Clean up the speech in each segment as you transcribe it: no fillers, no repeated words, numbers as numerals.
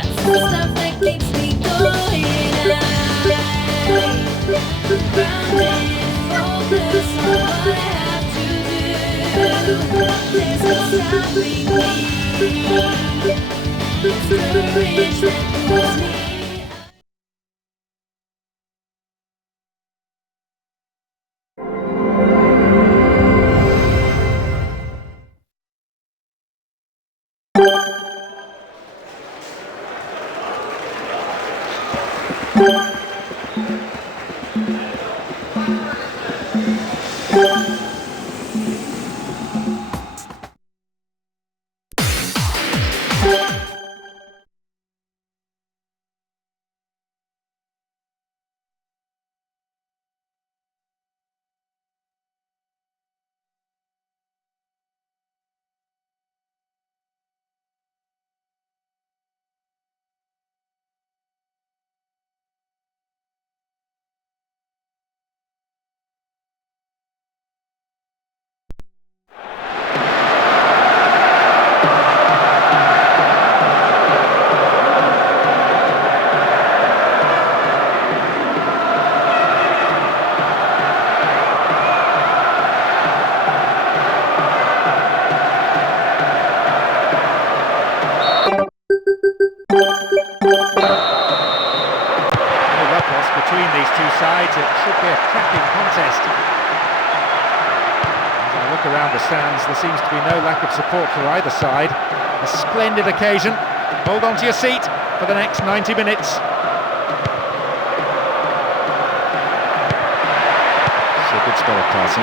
That's the stuff that keeps me going. Grounded, focus on what I have to do. There's no stopping me. It's courage that moves me. Between these two sides, it should be a cracking contest. As I look around the stands, there seems to be no lack of support for either side. A splendid occasion. Hold on to your seat for the next 90 minutes. It's a good spell of passing.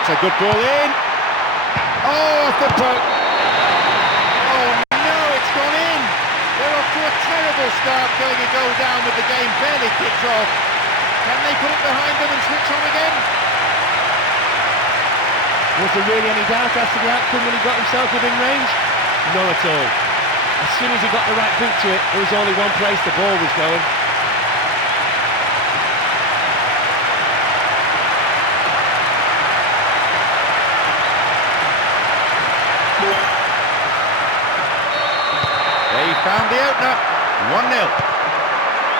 It's a good ball in. Oh, off the poke. A terrible start, going a goal down with the game barely kicked off. Can they put it behind them and switch on again? Was there really any doubt as to the outcome when he got himself within range? None at all. As soon as he got the right boot to it, there was only one place the ball was going. Found the opener, 1-0.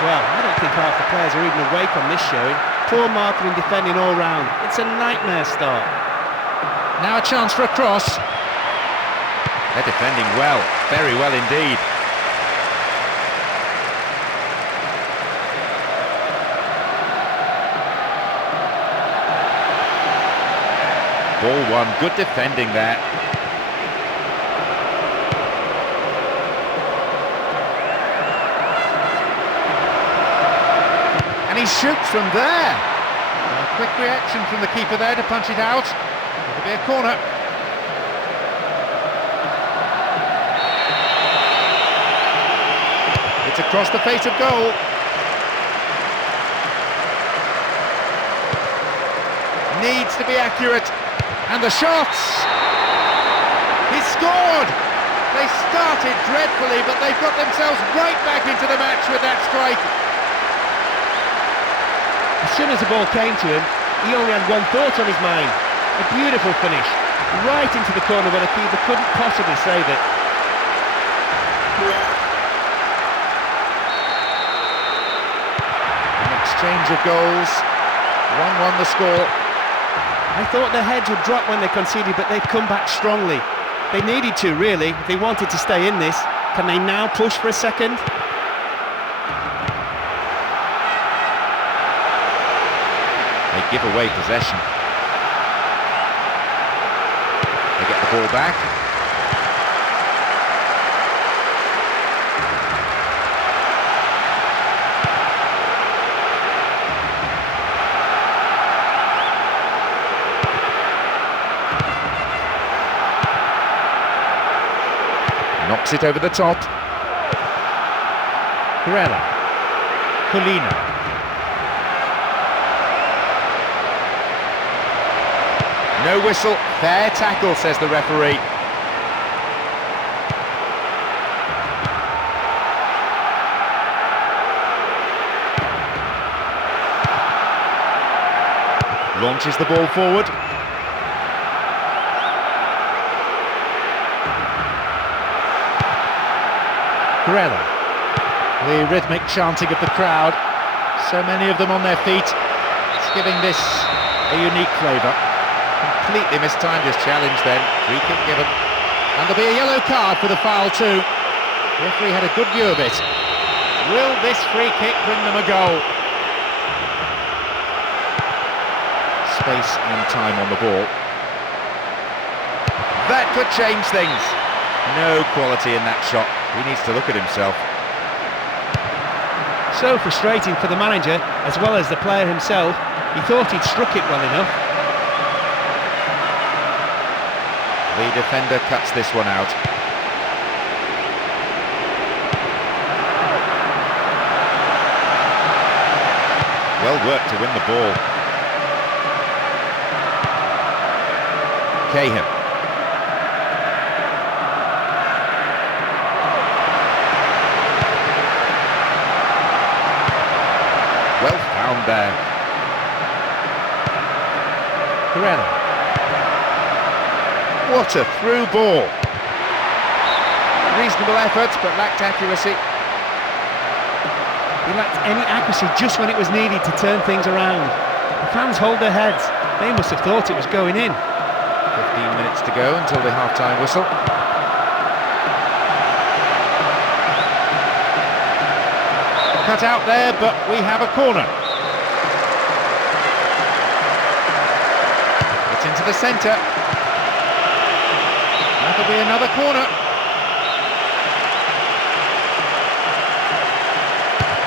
Well, I don't think half the players are even awake on this showing. Poor marking and defending all round. It's a nightmare start. Now a chance for a cross. They're defending well, very well indeed. Ball won, good defending there. And he shoots from there. A quick reaction from the keeper there to punch it out. It'll be a corner. It's across the face of goal. Needs to be accurate. And the shots! He scored! They started dreadfully, but they've got themselves right back into the match with that strike. As soon as the ball came to him, he only had one thought on his mind. A beautiful finish, right into the corner where the keeper couldn't possibly save it. An exchange of goals, 1-1 the score. I thought their heads would drop when they conceded, but they've come back strongly. They needed to, really, if they wanted to stay in this. Can they now push for a second? They give away possession. They get the ball back. Knocks it over the top. Corella. Colina. No whistle, fair tackle, says the referee. Launches the ball forward. Grella. The rhythmic chanting of the crowd. So many of them on their feet. It's giving this a unique flavour. Completely mistimed his challenge then. Free kick given. And there'll be a yellow card for the foul too. The referee had a good view of it. Will this free kick bring them a goal? Space and time on the ball. That could change things. No quality in that shot. He needs to look at himself. So frustrating for the manager as well as the player himself. He thought he'd struck it well enough. The defender cuts this one out. Well worked to win the ball. Cahill. Well found there. Grella. What a through ball. Reasonable effort, but lacked accuracy. He lacked any accuracy just when it was needed to turn things around. The fans hold their heads. They must have thought it was going in. 15 minutes to go until the half-time whistle. Cut out there, but we have a corner. It's into the centre. That'll be another corner.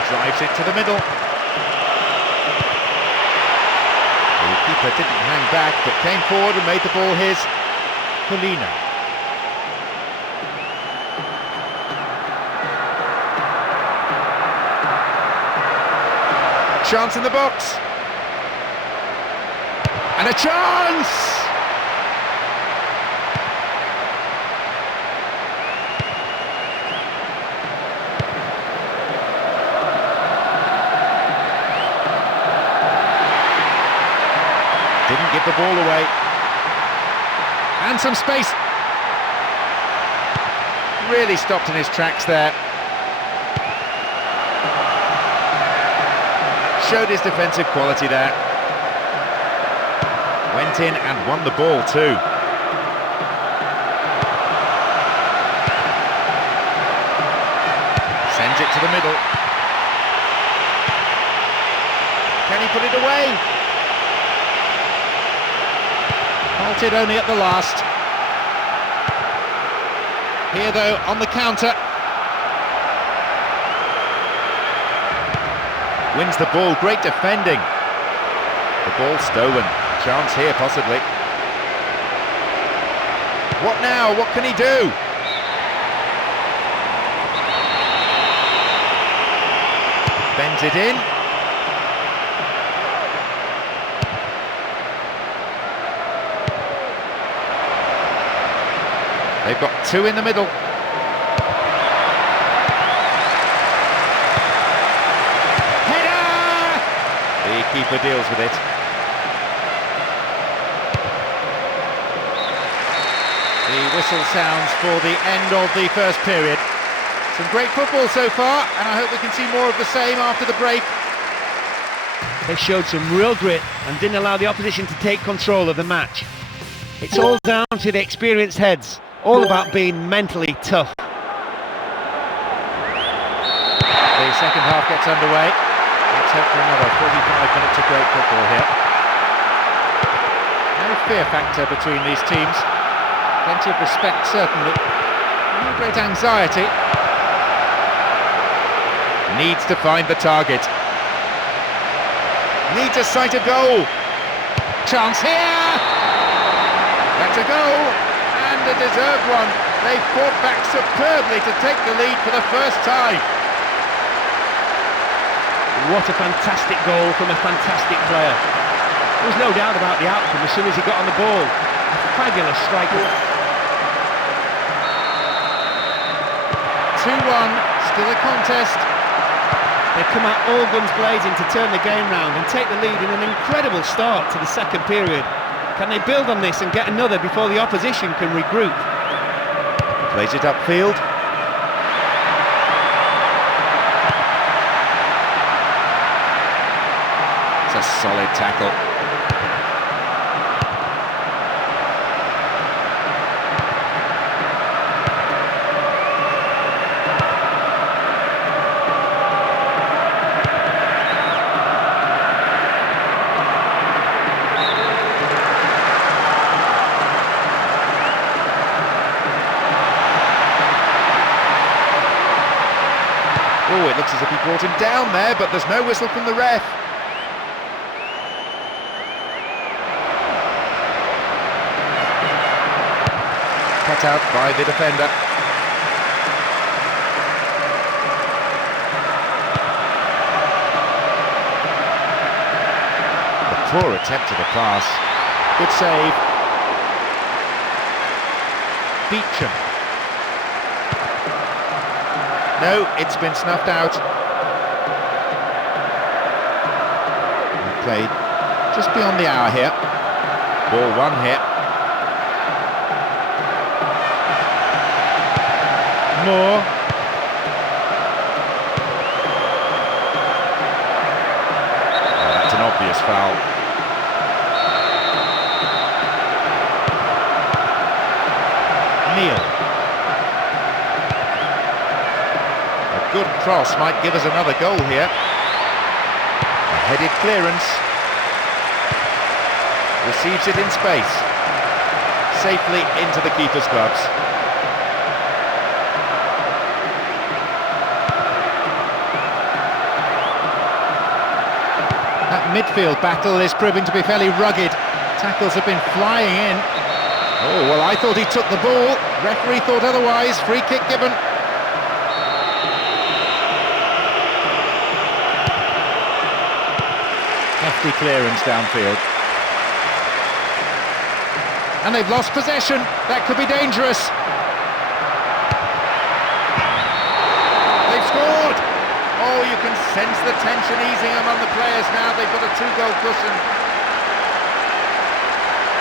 Drives it to the middle. The keeper didn't hang back, but came forward and made the ball his. Colina. Chance in the box. And a chance! Didn't give the ball away. And some space. Really stopped in his tracks there. Showed his defensive quality there. Went in and won the ball too. Sends it to the middle. Can he put it away? Halted only at the last. Here though, on the counter. Wins the ball, great defending. The ball stolen. Chance here possibly. What now? What can he do? Bends it in. They've got two in the middle. Header! The keeper deals with it. The whistle sounds for the end of the first period. Some great football so far, and I hope we can see more of the same after the break. They showed some real grit and didn't allow the opposition to take control of the match. It's all down to the experienced heads. All about being mentally tough. The second half gets underway. Let's hope for another 45 minutes of great football here. No fear factor between these teams. Plenty of respect, certainly. No great anxiety. Needs to find the target. Needs a sight of goal. Chance here! That's a goal! And a deserved one. They fought back superbly to take the lead for the first time. What a fantastic goal from a fantastic player. There was no doubt about the outcome as soon as he got on the ball. A fabulous striker. 2-1, still a contest. They come out all guns blazing to turn the game round and take the lead in an incredible start to the second period. Can they build on this and get another before the opposition can regroup? Plays it upfield. solid tackle. Oh, it looks as if he brought him down there, but there's no whistle from the ref. Cut out by the defender. A poor attempt at a pass. Good save. Beecham. No, it's been snuffed out. We've played just beyond the hour here. Ball one here. Moore. Oh, that's an obvious foul. Neil. Good cross might give us another goal here. A headed clearance. Receives it in space. Safely into the keeper's gloves. That midfield battle is proving to be fairly rugged. Tackles have been flying in. Oh, well, I thought he took the ball. Referee thought otherwise. Free kick given. Hefty clearance downfield. And they've lost possession. That could be dangerous. They've scored! Oh, you can sense the tension easing among the players now. They've got a 2-goal cushion.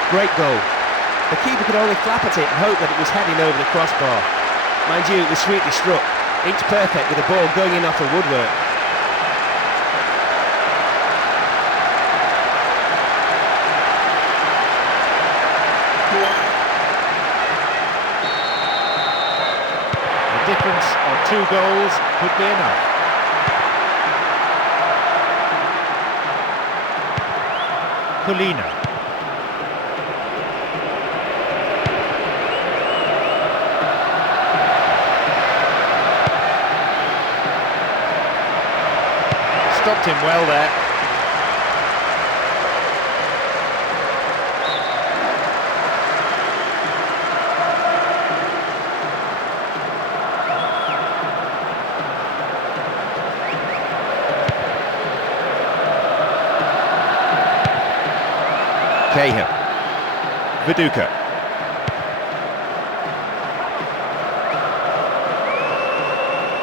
Great goal. The keeper could only flap at it and hope that it was heading over the crossbar. Mind you, it was sweetly struck. Inch perfect with the ball going in off the woodwork. The difference of 2 goals could be enough. Polina. Stopped him well there. Cahill. Viduka.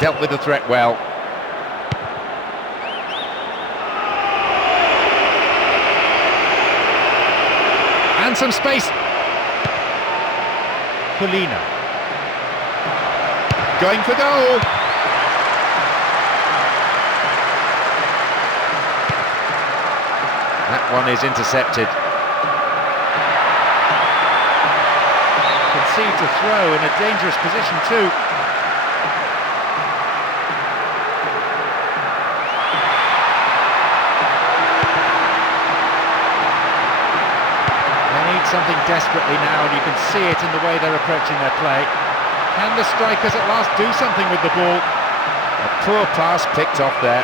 Dealt with the threat well. And some space. Polina. Going for goal. That one is intercepted. Concede to throw in a dangerous position too. Something desperately now, and you can see it in the way they're approaching their play. Can the strikers at last do something with the ball? A poor pass picked off there.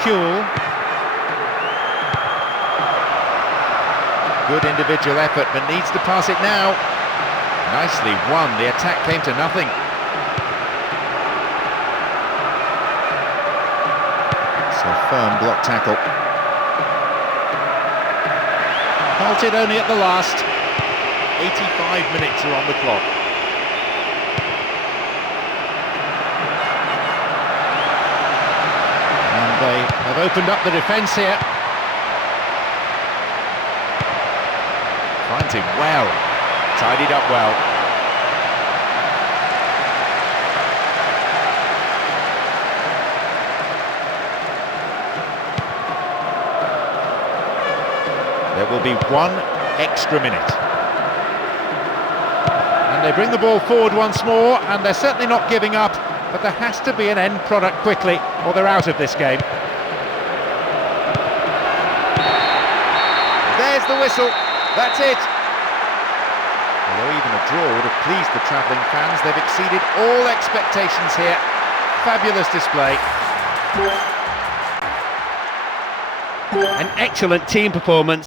Kuhl. Good individual effort, but needs to pass it now. Nicely won, the attack came to nothing. So firm block tackle. Halted only at the last. 85 minutes are on the clock. And they have opened up the defence here. Finds him well. Tidied up well. will be 1 extra minute. And they bring the ball forward once more, and they're certainly not giving up, but there has to be an end product quickly, or they're out of this game. There's the whistle, that's it. Although even a draw would have pleased the travelling fans, they've exceeded all expectations here. Fabulous display. An excellent team performance.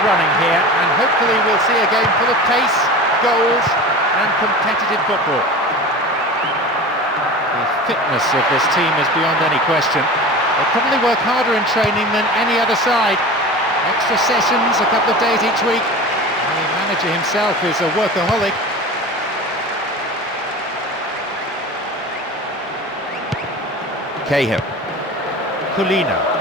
Running here, and hopefully we'll see a game full of pace, goals and competitive football. The fitness of this team is beyond any question. They probably work harder in training than any other side. Extra sessions, a couple of days each week. The manager himself is a workaholic. Cahill. Colina.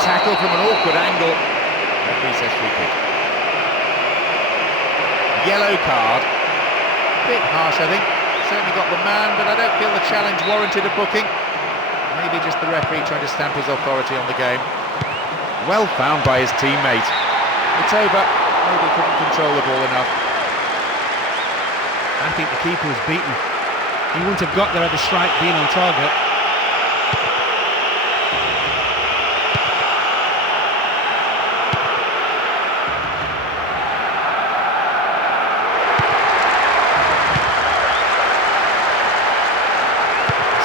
Tackle from an awkward angle. Referee says free kick. Yellow card. Bit harsh, I think. Certainly got the man, but I don't feel the challenge warranted a booking. Maybe just the referee trying to stamp his authority on the game. Well found by his teammate. It's over. Maybe couldn't control the ball enough. I think the keeper was beaten. He wouldn't have got there at the strike being on target.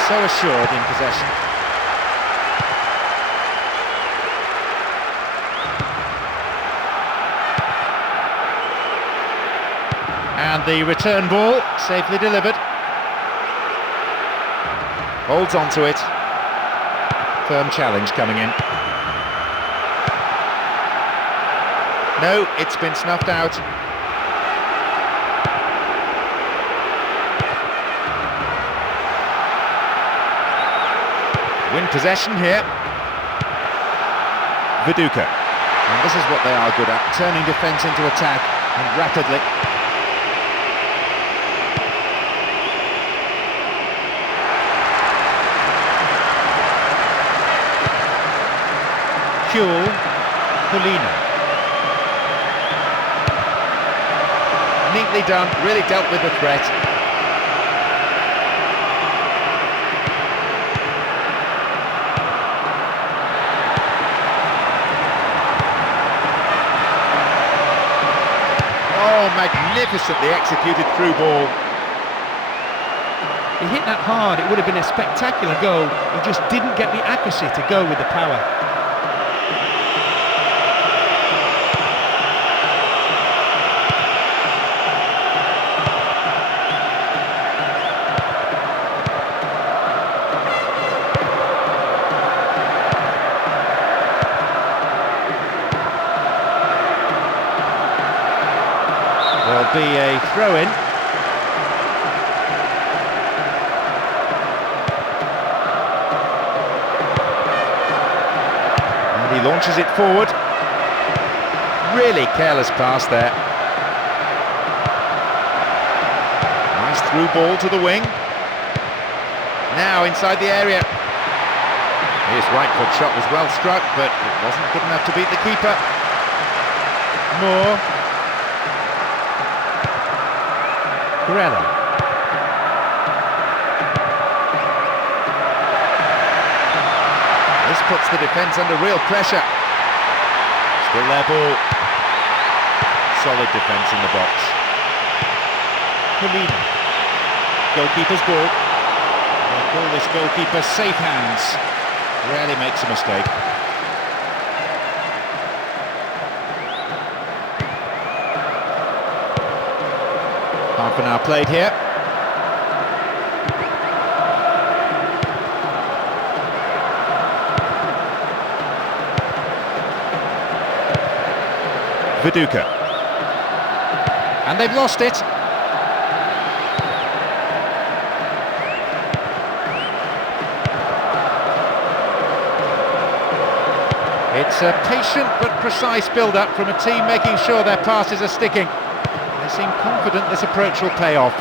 So assured in possession. And the return ball, safely delivered. Holds on to it. Firm challenge coming in. No, it's been snuffed out. Win possession here. Viduka. And this is what they are good at, turning defence into attack, and rapidly. Kuhl. Colina. Neatly done, really dealt with the threat. Magnificently executed through ball. He hit that hard, it would have been a spectacular goal. He just didn't get the accuracy to go with the power. There'll be a throw-in. And he launches it forward. Really careless pass there. Nice through ball to the wing. Now inside the area. His right foot shot was well struck, but it wasn't good enough to beat the keeper. Moore. Guerrero. This puts the defence under real pressure. Still their ball. Solid defence in the box. Hamida. Goalkeeper's ball. They call this goalkeeper safe hands. Rarely makes a mistake. Half an hour played here. Viduka. And they've lost it. It's a patient but precise build-up from a team making sure their passes are sticking. They seem confident this approach will pay off.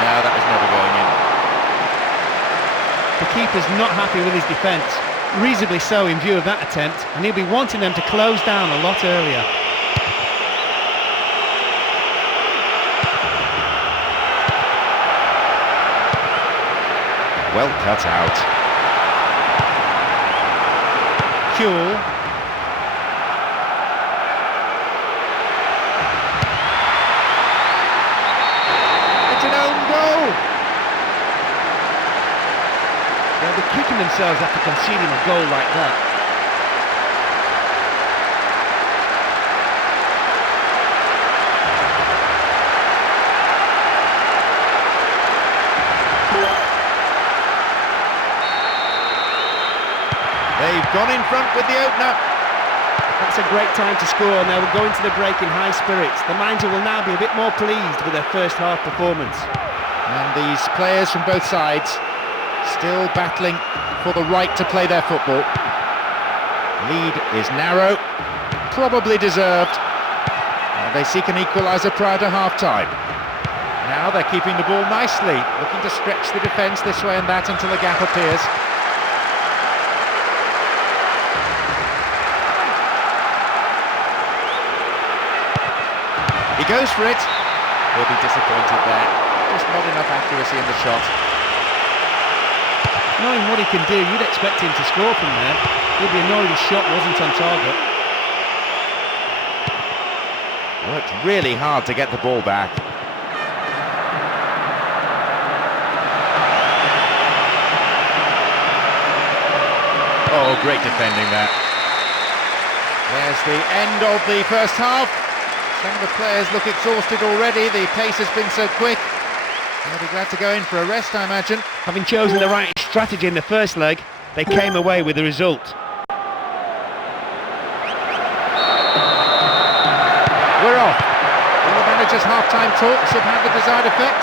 No, that was never going in. The keeper's not happy with his defence, reasonably so in view of that attempt, and he'll be wanting them to close down a lot earlier. Well cut out. Cool. It's an own goal! They'll be kicking themselves after conceding a goal like that. They've gone in front with the opener. That's a great time to score, and they will go into the break in high spirits. The manager will now be a bit more pleased with their first half performance. And these players from both sides still battling for the right to play their football. Lead is narrow, probably deserved. They seek an equaliser prior to half-time. Now they're keeping the ball nicely, looking to stretch the defence this way and that until a gap appears. He goes for it. He'll be disappointed there. Just not enough accuracy in the shot. Knowing what he can do, you'd expect him to score from there. He'll be annoyed his shot wasn't on target. Worked really hard to get the ball back. Oh, great defending there. There's the end of the first half. Some of the players look exhausted already. The pace has been so quick. They'll be glad to go in for a rest, I imagine. Having chosen the right strategy in the first leg, they came away with the result. We're off. Will the manager's half-time talks have had the desired effect?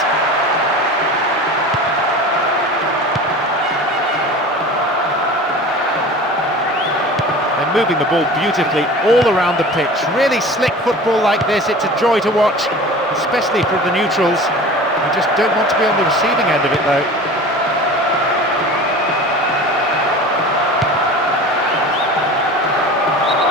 They're moving the ball beautifully all around the pitch. Really slick football like this. It's a joy to watch, especially from the neutrals. You just don't want to be on the receiving end of it, though.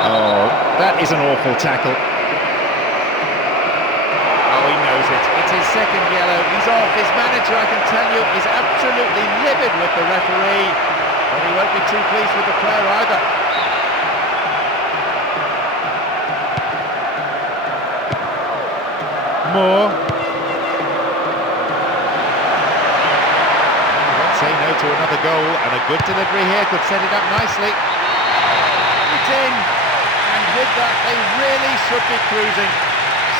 Oh, that is an awful tackle. Oh, he knows it. It's his second yellow. He's off. His manager, I can tell you, is absolutely livid with the referee. But he won't be too pleased with the player either. Moore. Say no to another goal, and a good delivery here could set it up nicely. It's in, and with that they really should be cruising.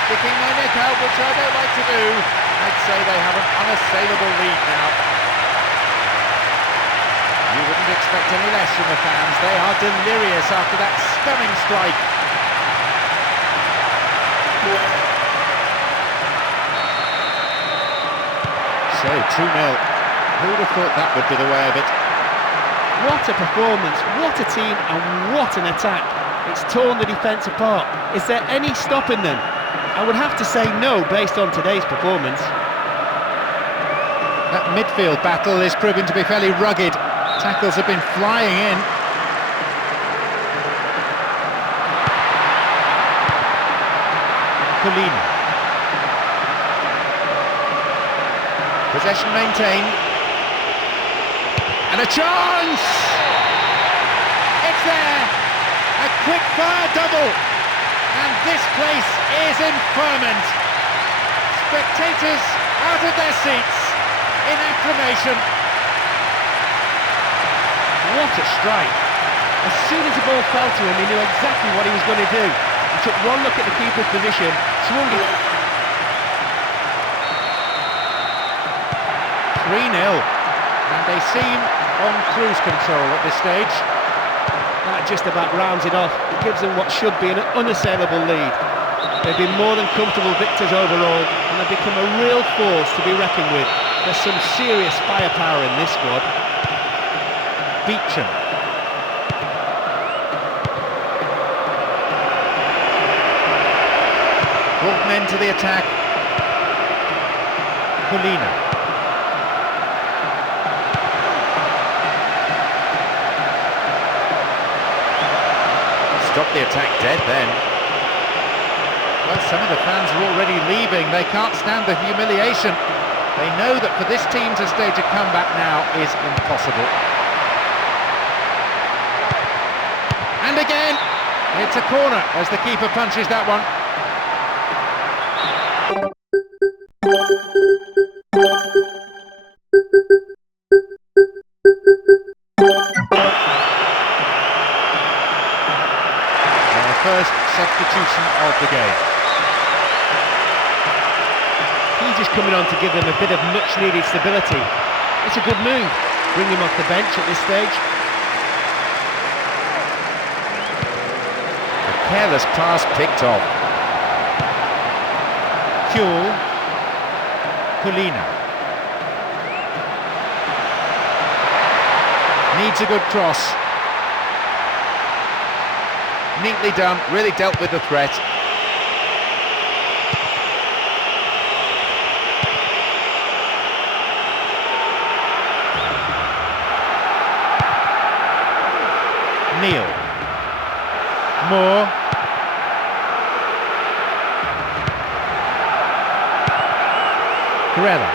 Sticking my neck out, which I don't like to do. I'd say they have an unassailable lead now. You wouldn't expect any less from the fans. They are delirious after that stunning strike. So 2-0. Who would have thought that would be the way of it? What a performance, what a team, and what an attack. It's torn the defence apart. Is there any stopping them? I would have to say no based on today's performance. That midfield battle is proving to be fairly rugged. Tackles have been flying in. Colina. Possession maintained. And a chance! It's there! A quick-fire double! And this place is in ferment. Spectators out of their seats in acclamation. What a strike! As soon as the ball fell to him, he knew exactly what he was going to do. He took one look at the keeper's position, swung it. 3-0, and they seem on cruise control at this stage. That just about rounds it off. It gives them what should be an unassailable lead. They've been more than comfortable victors overall, and they've become a real force to be reckoned with. There's some serious firepower in this squad. Beecham. Brought men to the attack. Colina. Stop the attack dead then. Well, some of the fans are already leaving. They can't stand the humiliation. They know that for this team to stage a comeback now is impossible. And again, it's a corner as the keeper punches that one. Their first substitution of the game. He's just coming on to give them a bit of much-needed stability. It's a good move. Bring him off the bench at this stage. A careless pass picked off. Kuhl. Colina. Needs a good cross. Neatly done, really dealt with the threat. Neil. Moore. Corella.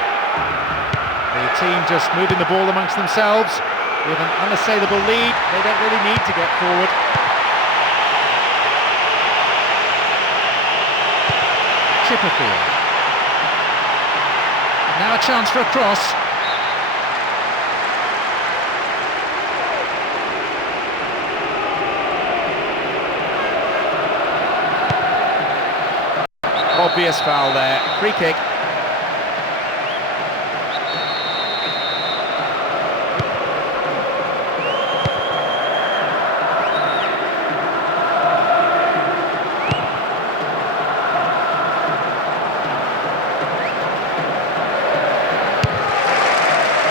The team just moving the ball amongst themselves with an unassailable lead. They don't really need to get forward. Chipperfield. Now a chance for a cross. Obvious foul there. Free kick.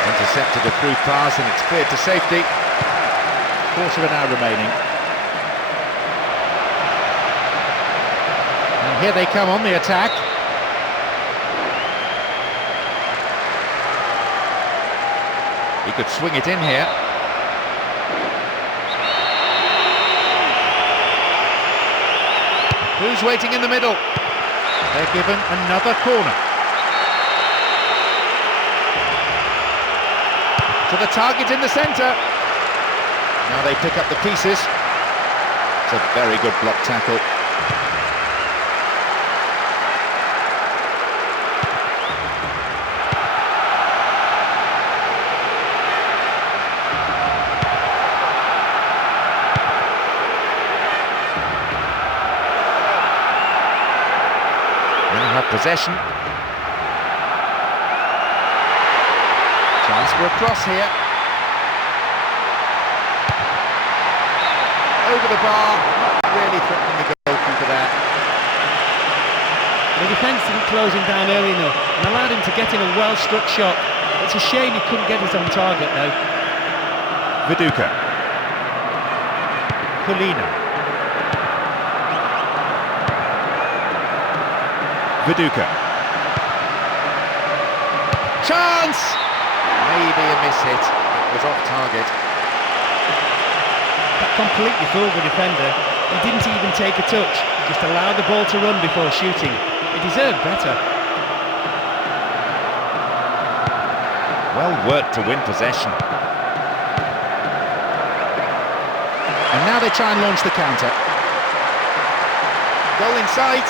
Intercepted a through pass and it's cleared to safety. Quarter of an hour remaining. And here they come on the attack. He could swing it in here. Who's waiting in the middle? They're given another corner. To the target in the centre. Now they pick up the pieces. It's a very good block tackle. Now have possession. Chance for a cross here. Over the bar, not really threatening the goalkeeper there. The defence didn't close him down early enough and allowed him to get in a well-struck shot. It's a shame he couldn't get it on target though. Viduka. Colina. Viduka. Chance! Maybe a miss hit. It was off target. That completely fooled the defender. He didn't even take a touch, just allowed the ball to run before shooting. He deserved better. Well worked to win possession. And now they try and launch the counter. Goal in sight.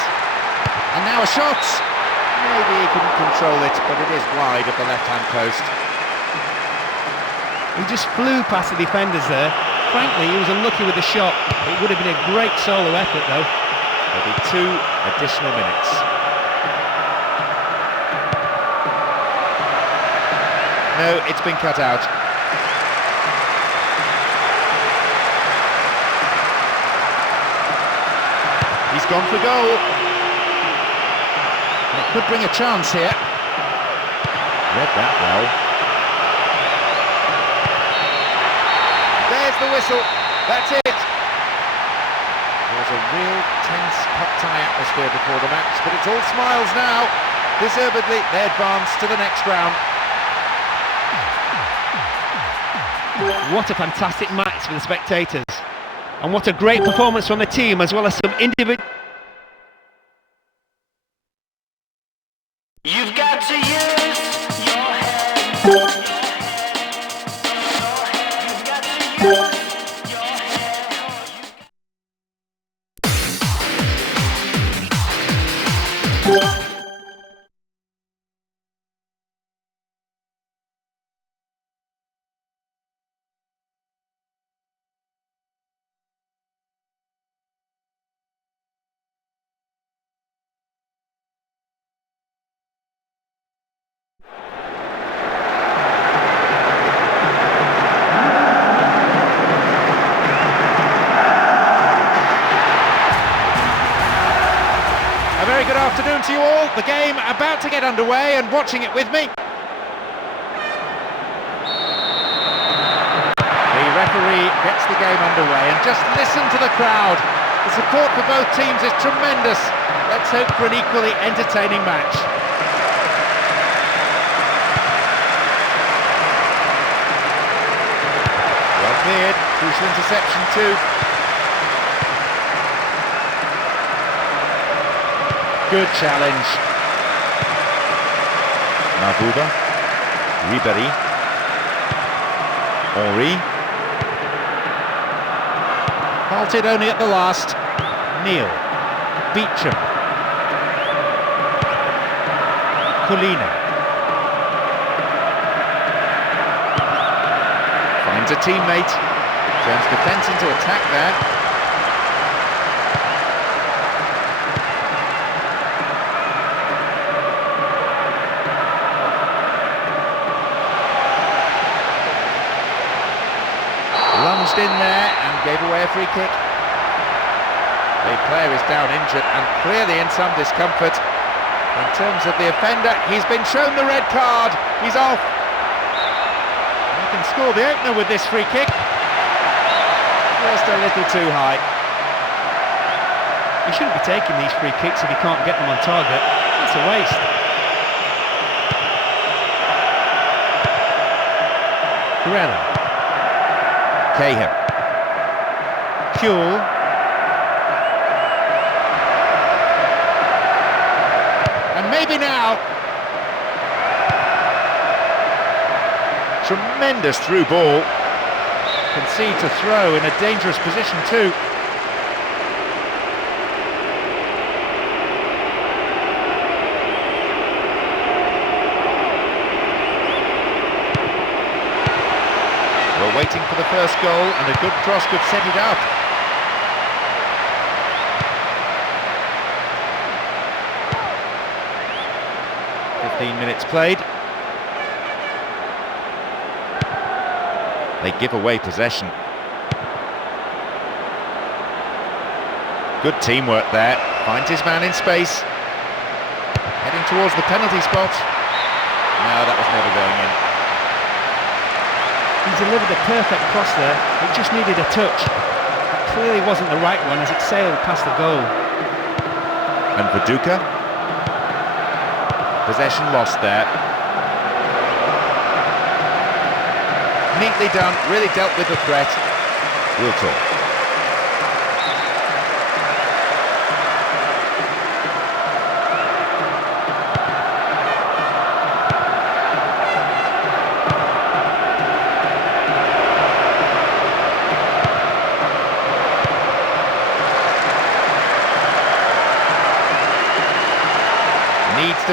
And now a shot. Maybe he couldn't control it, but it is wide of the left-hand post. He just flew past the defenders there. Frankly, he was unlucky with the shot. It would have been a great solo effort, though. There'll be 2 additional minutes. No, it's been cut out. He's gone for goal. And it could bring a chance here. Read that well. There's the whistle. That's it. There was a real tense cup-tie atmosphere before the match, but it's all smiles now. Deservedly, they advance to the next round. What a fantastic match for the spectators. And what a great performance from the team, as well as some individual... You've got to use your head. You've got to use your head. Very good afternoon to you all. The game about to get underway, and watching it with me, the referee gets the game underway, and just listen to the crowd. The support for both teams is tremendous. Let's hope for an equally entertaining match. Well cleared, crucial interception too. Good challenge. Mabuba, Ribéry, Henry. Halted only at the last. Neal, Beecham, Colina. Finds a teammate. Turns defence into attack there. Lunged in there and gave away a free kick. The player is down injured and clearly in some discomfort. In terms of the offender, he's been shown the red card. He's off. He can score the opener with this free kick. Just a little too high. He shouldn't be taking these free kicks if he can't get them on target. That's a waste. Guerrero. Cahill. Kuhl. And maybe now. Tremendous through ball. Concede to throw in a dangerous position too. We're waiting for the first goal, and a good cross could set it up. Minutes played. They give away possession. Good teamwork there. Finds his man in space. Heading towards the penalty spot. No, that was never going in. He delivered a perfect cross there. It just needed a touch. That clearly wasn't the right one as it sailed past the goal. And Viduka. Possession lost there. Neatly done, really dealt with the threat. We'll talk.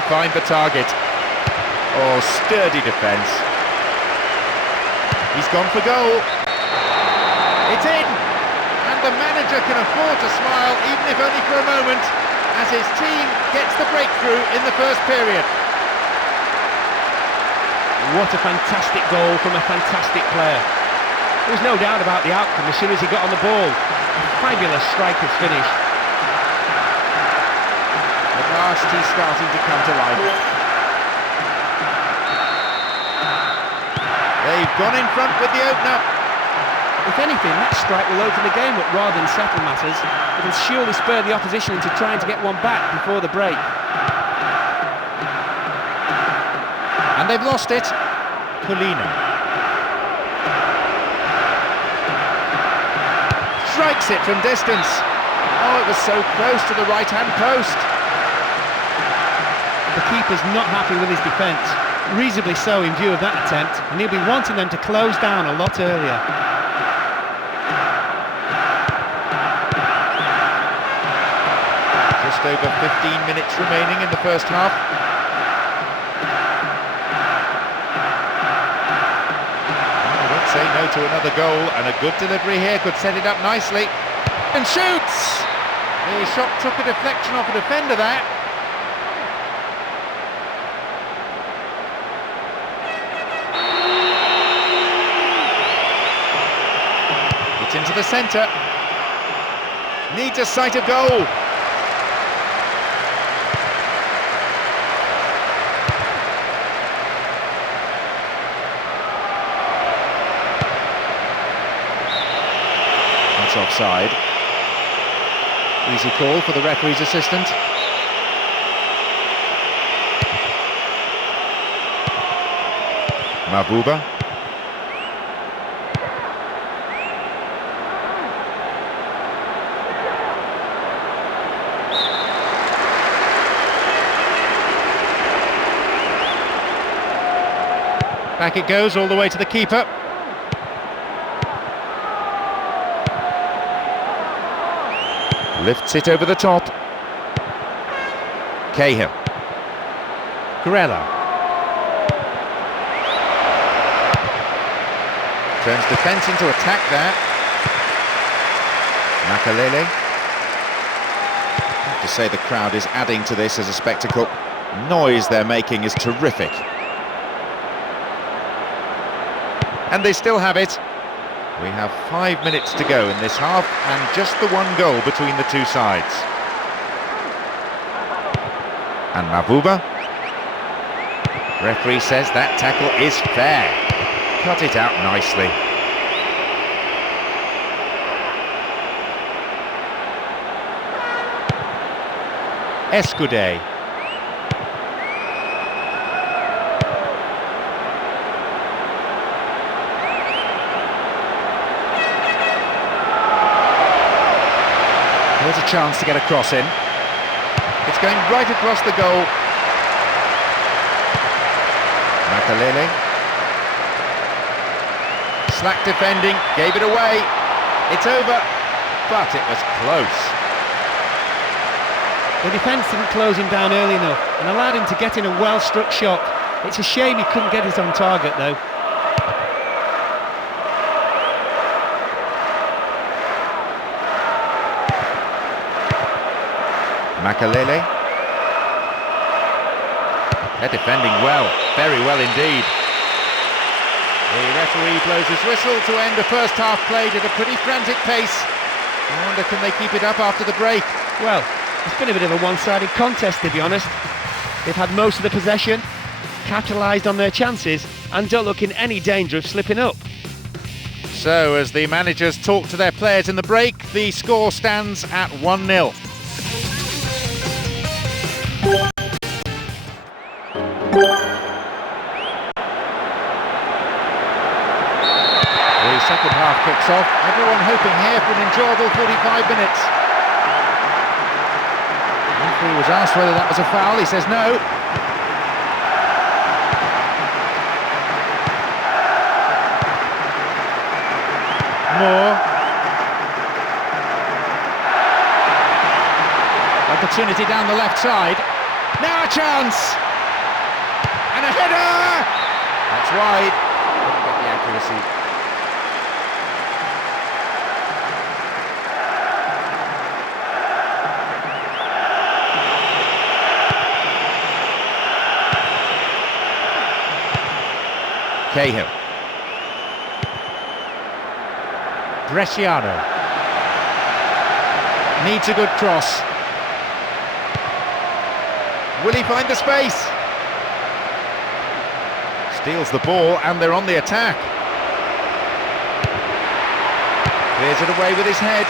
find the target. Oh, sturdy defence. He's gone for goal. It's in! And the manager can afford to smile, even if only for a moment, as his team gets the breakthrough in the first period. What a fantastic goal from a fantastic player. There was no doubt about the outcome as soon as he got on the ball. A fabulous striker's finish. At last he's starting to come to life. They've gone in front with the opener. If anything, that strike will open the game up rather than settle matters. It'll surely spur the opposition into trying to get one back before the break. And they've lost it. Colina strikes it from distance. Oh, it was so close to the right-hand post. The keeper's not happy with his defence. Reasonably so in view of that attempt, and he'll be wanting them to close down a lot earlier. Just over 15 minutes remaining in the first half. I won't say no to another goal, and a good delivery here could set it up nicely. And shoots! The shot took a deflection off a defender there. It's into the centre. Needs a sight of goal. That's offside. Easy call for the referee's assistant. Mabuba. Back it goes all the way to the keeper. Lifts it over the top. Cahill. Corella. Turns defence into attack there. Makalele. I have to say the crowd is adding to this as a spectacle. Noise they're making is terrific. And they still have it. We have 5 minutes to go in this half, and just the one goal between the two sides. And Mabuba. Referee says that tackle is fair. Cut it out nicely. Escudé. Here's a chance to get a cross in. It's going right across the goal. Makalele. Slack defending, gave it away. It's over, but it was close. The defence didn't close him down early enough and allowed him to get in a well-struck shot. It's a shame he couldn't get it on target though. Makalele. They're defending well, very well indeed. The referee blows his whistle to end the first half played at a pretty frantic pace. I wonder, can they keep it up after the break? Well, it's been a bit of a one-sided contest, to be honest. They've had most of the possession, capitalised on their chances, and don't look in any danger of slipping up. So, as the managers talk to their players in the break, the score stands at 1-0. The second half kicks off, everyone hoping here for an enjoyable 45 minutes. The referee was asked whether that was a foul, he says no. Moore. Opportunity down the left side. Now a chance! And a header! That's wide. Couldn't get the accuracy. Cahill. Bresciano. Needs a good cross. Will he find the space? Steals the ball and they're on the attack. Clears it away with his head.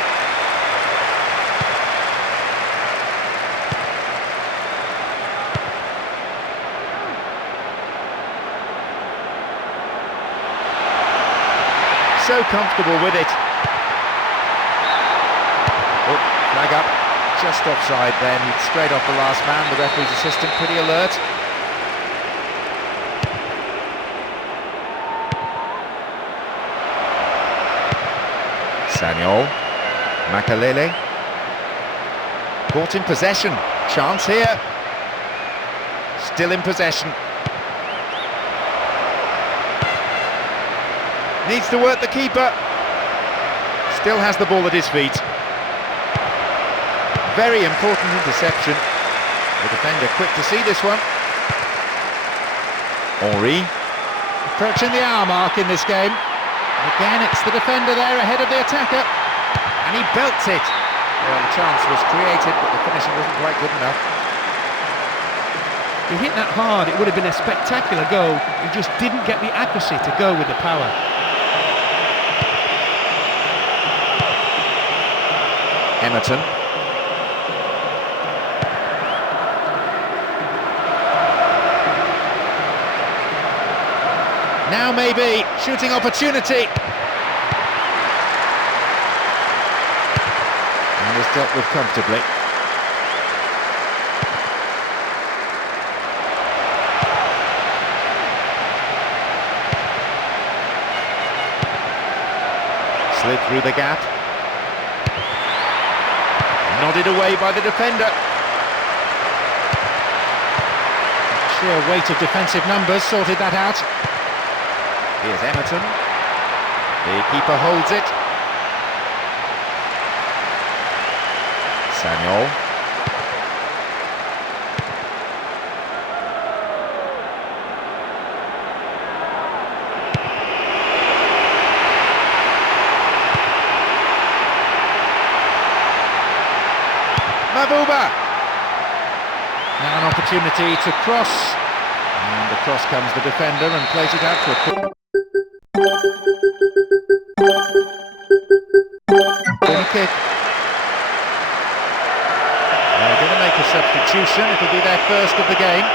So comfortable with it. Oh, flag up. Just offside then. He's straight off the last man. The referee's assistant pretty alert. Sagnol. Makalele. Caught in possession. Chance here. Still in possession. Needs to work the keeper. Still has the ball at his feet. Very important interception. The defender quick to see this one. Henry. Approaching the hour mark in this game. Again, it's the defender there ahead of the attacker. And he belts it. Well, the chance was created, but the finishing wasn't quite good enough. He hit that hard, it would have been a spectacular goal. He just didn't get the accuracy to go with the power. Emerton. Now maybe shooting opportunity. And is dealt with comfortably. Slid through the gap. Nodded away by the defender. Sheer weight of defensive numbers sorted that out. Here's Emerton. The keeper holds it. Sagnol. Mabuba. Now an opportunity to cross, and across comes the defender and plays it out for a corner kick. They're going to make a substitution. It'll be their first of the game.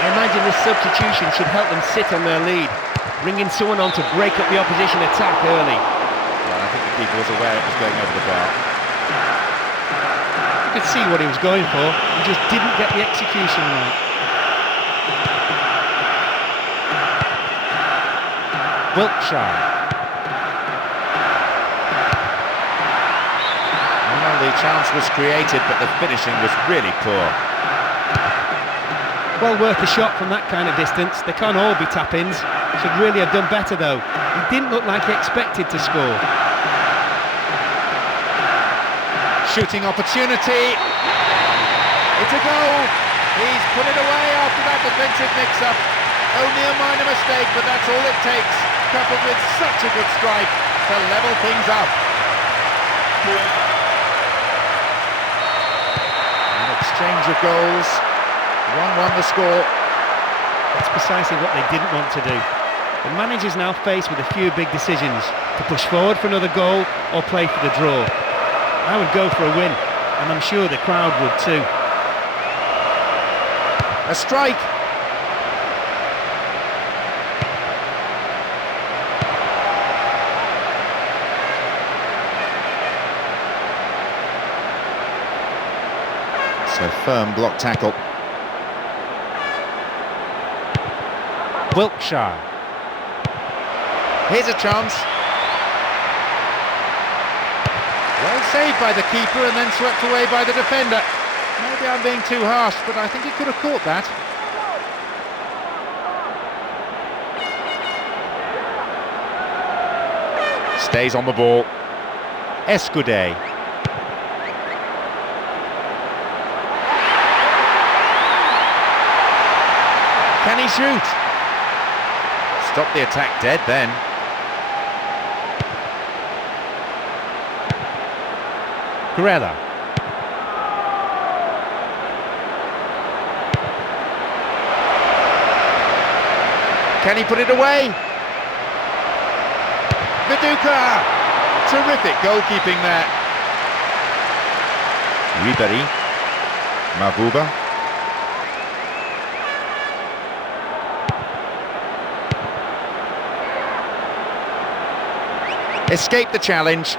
I imagine this substitution should help them sit on their lead, bringing someone on to break up the opposition attack early. Well, I think the keeper was aware it was going over the bar. You could see what he was going for, he just didn't get the execution right. Wiltshire. Well, the chance was created, but the finishing was really poor. Well worth a shot from that kind of distance. They can't all be tap-ins. Should really have done better though. He didn't look like he expected to score. Shooting opportunity. It's a goal. He's put it away after that defensive mix-up. Only a minor mistake, but that's all it takes, coupled with such a good strike to level things up. An exchange of goals. 1-1 the score. That's precisely what they didn't want to do. The manager's now faced with a few big decisions: to push forward for another goal or play for the draw. I would go for a win, and I'm sure the crowd would too. A strike. So firm block tackle. Wiltshire. Here's a chance. Well saved by the keeper and then swept away by the defender. Maybe I'm being too harsh, but I think he could have caught that. Stays on the ball. Escudé. Can he shoot? Stop the attack dead then. Corella. Can he put it away? Viduka! Terrific goalkeeping there. Ribéry. Mavuba. Escaped the challenge.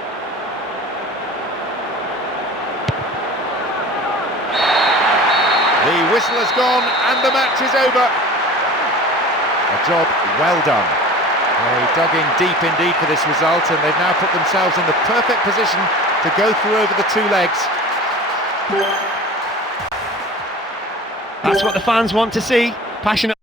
The whistle has gone and the match is over. A job well done. They dug in deep indeed for this result, and they've now put themselves in the perfect position to go through over the two legs. That's what the fans want to see. Passionate.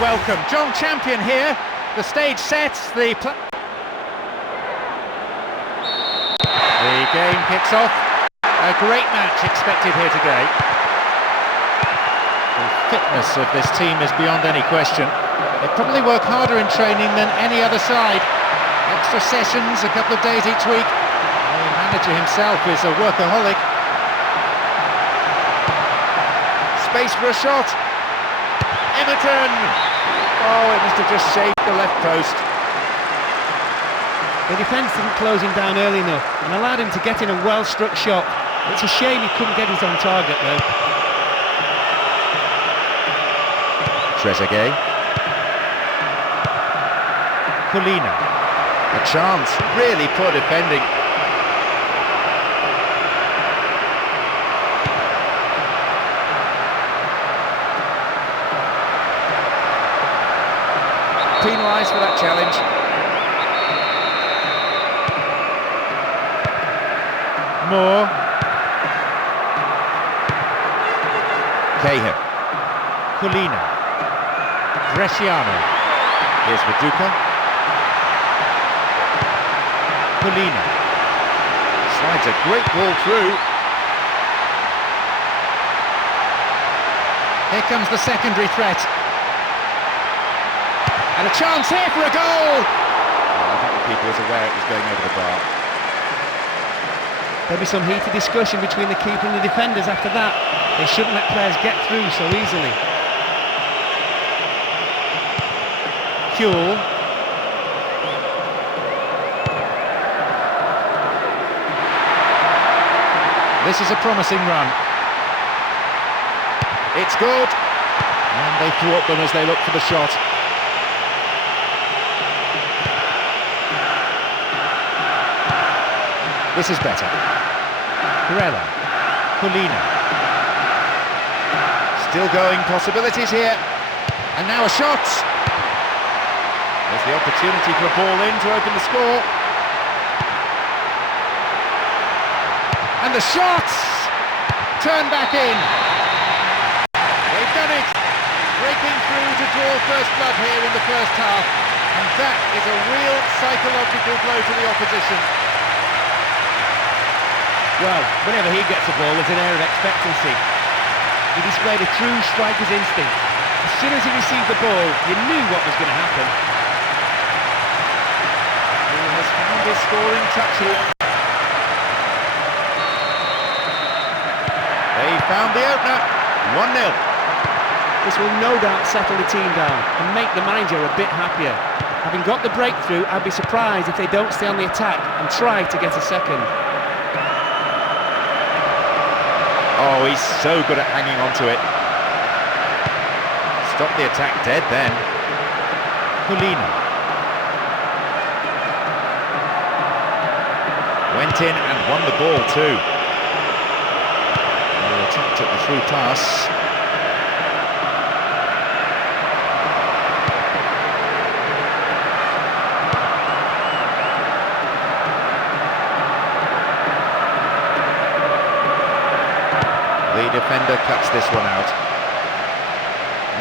Welcome, John Champion here. The stage sets, the game kicks off. A great match expected here today. The fitness of this team is beyond any question. They probably work harder in training than any other side. Extra sessions, a couple of days each week. The manager himself is a workaholic. Space for a shot. Everton! Oh, it must have just shaved the left post. The defence didn't close him down early enough and allowed him to get in a well-struck shot. It's a shame he couldn't get his own target though. Trezeguet. Colina. A chance, really poor defending. Penalised for that challenge. Moore. Cahill. Colina. Bresciano. Here's Viduka. Colina. Slides a great ball through. Here comes the secondary threat. And a chance here for a goal! Well, I think the keeper was aware it was going over the bar. There'll be some heated discussion between the keeper and the defenders after that. They shouldn't let players get through so easily. Kuhl. This is a promising run. It's good. And they thwart them as they look for the shot. This is better. Corella. Colina. Still going, possibilities here. And now a shot. There's the opportunity for a ball in to open the score. And the shots! Turn back in. They've done it. Breaking through to draw first blood here in the first half. And that is a real psychological blow to the opposition. Well, whenever he gets the ball, there's an air of expectancy. He displayed a true striker's instinct. As soon as he received the ball, you knew what was going to happen. He has found his scoring touch here. They found the opener. 1-0. This will no doubt settle the team down and make the manager a bit happier. Having got the breakthrough, I'd be surprised if they don't stay on the attack and try to get a second. Oh, he's so good at hanging on to it. Stop the attack dead then. Colina. Went in and won the ball too. The attack took the through pass. The defender cuts this one out.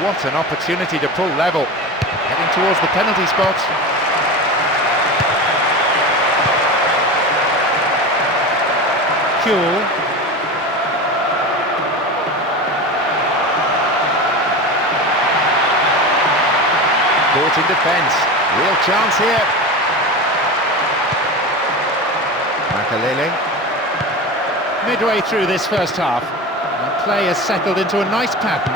What an opportunity to pull level. Heading towards the penalty spot. Cool. Caught in defence. Real chance here. Makalele. Midway through this first half, the play has settled into a nice pattern.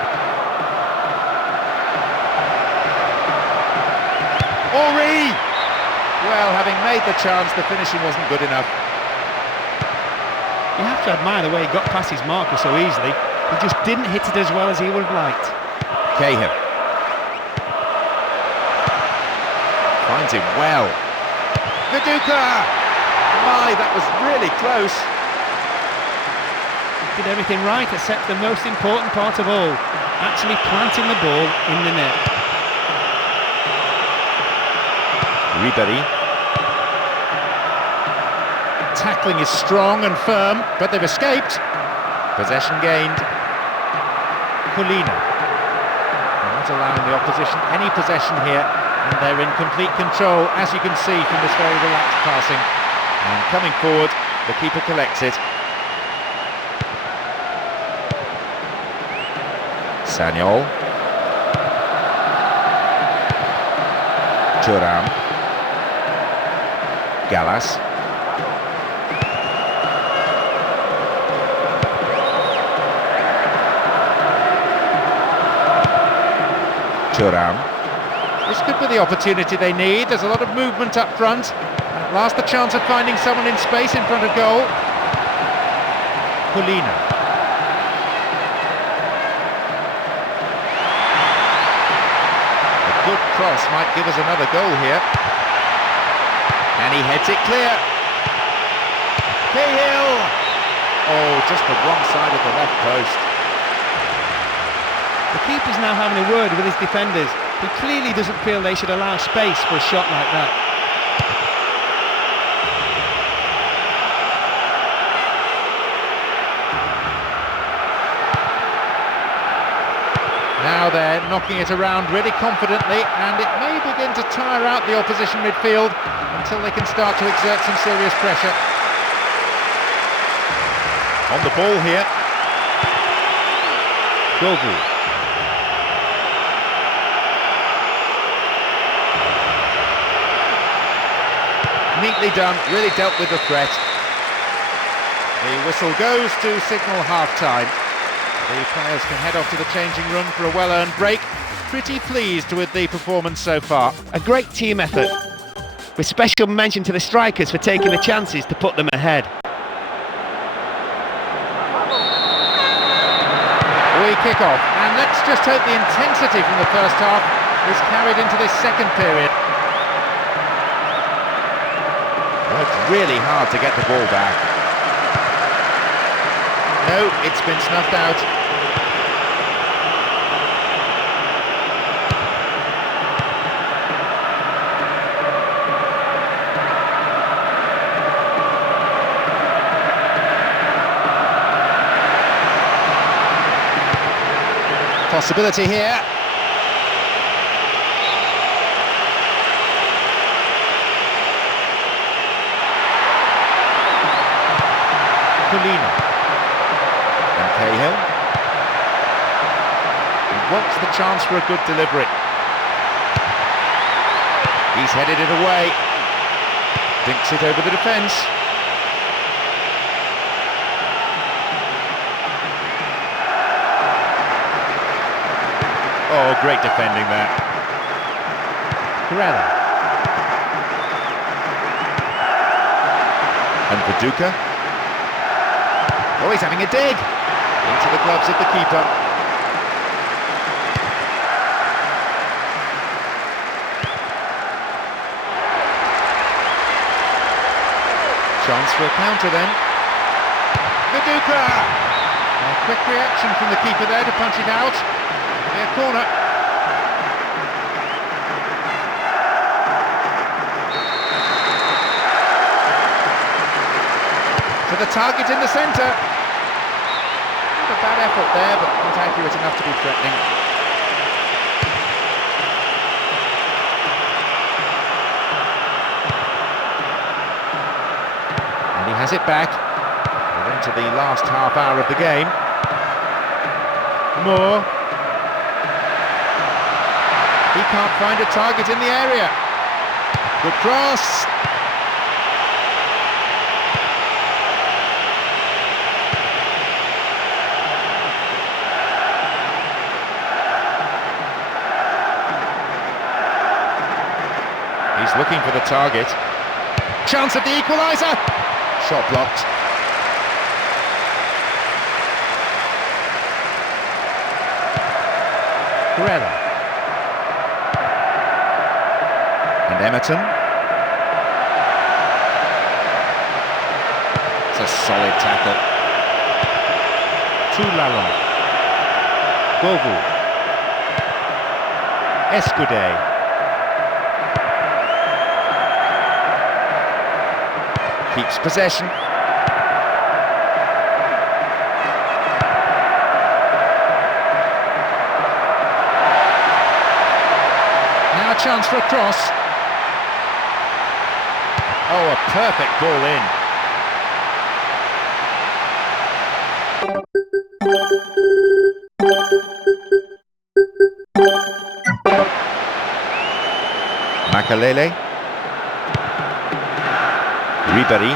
Ori! Well, having made the chance, the finishing wasn't good enough. You have to admire the way he got past his marker so easily. He just didn't hit it as well as he would have liked. Cahill. Finds him well. Viduka! My, that was really close. Did everything right except the most important part of all, actually planting the ball in the net. Ribery. Tackling is strong and firm, but they've escaped. Possession gained. Colina. They're not allowing the opposition any possession here, and they're in complete control, as you can see from this very relaxed passing. And coming forward, the keeper collects it. Sagnol. Thuram. Gallas. Thuram. This could be the opportunity they need. There's a lot of movement up front. At last the chance of finding someone in space in front of goal. Colina. Good cross might give us another goal here. And he heads it clear. Cahill! Oh, just the wrong side of the left post. The keeper's now having a word with his defenders. He clearly doesn't feel they should allow space for a shot like that. Now they're knocking it around really confidently, and it may begin to tire out the opposition midfield until they can start to exert some serious pressure. On the ball here. Gogu. Neatly done, really dealt with the threat. The whistle goes to signal half-time. The players can head off to the changing room for a well-earned break. Pretty pleased with the performance so far. A great team effort, with special mention to the strikers for taking the chances to put them ahead. We kick off, and let's just hope the intensity from the first half is carried into this second period. Worked really hard to get the ball back. No, it's been snuffed out. Possibility here. Colina. And Cahill. He wants the chance for a good delivery. He's headed it away. Dinks it over the defence. Oh, great defending there. Corella. And Viduka. Oh, he's having a dig. Into the gloves of the keeper. Chance for a counter then. Viduka! A quick reaction from the keeper there to punch it out. Near corner. To the target in the centre. Not a bad effort there, but not accurate enough to be threatening. And he has it back. We're into the last half hour of the game. Moore. He can't find a target in the area. Good cross. He's looking for the target. Chance of the equaliser. Shot blocked. Corella. And Emerton. It's a solid tackle. To Lalon. Gogu. Escudé. Keeps possession. Now a chance for a cross. Oh, a perfect ball in. Makalele. Ribéry.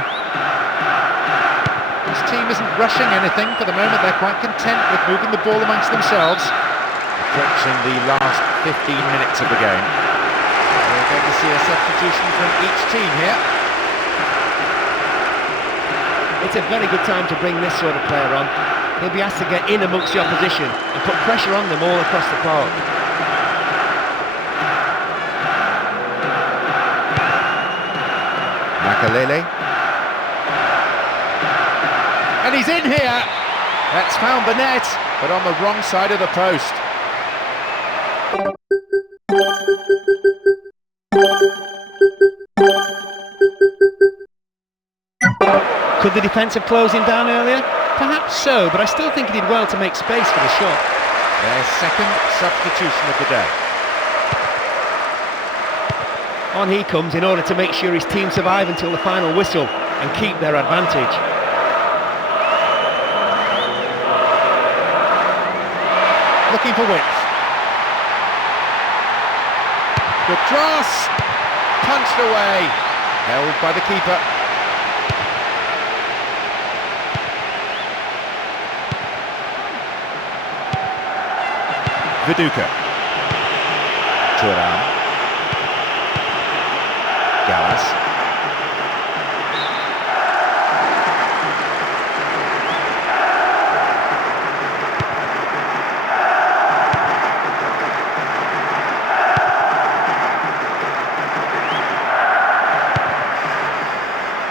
This team isn't rushing anything for the moment. They're quite content with moving the ball amongst themselves. Approaching the last 15 minutes of the game. We're going to see a substitution from each team here. It's a very good time to bring this sort of player on. He'll be asked to get in amongst the opposition and put pressure on them all across the park. Makalele. And he's in here. That's found the net, but on the wrong side of the post. Could the defence have closed him down earlier? Perhaps so, but I still think he did well to make space for the shot. Their second substitution of the day. On he comes in order to make sure his team survive until the final whistle and keep their advantage. Looking for width. Good cross. Punched away. Held by the keeper. Viduka. Thuram. Gallas.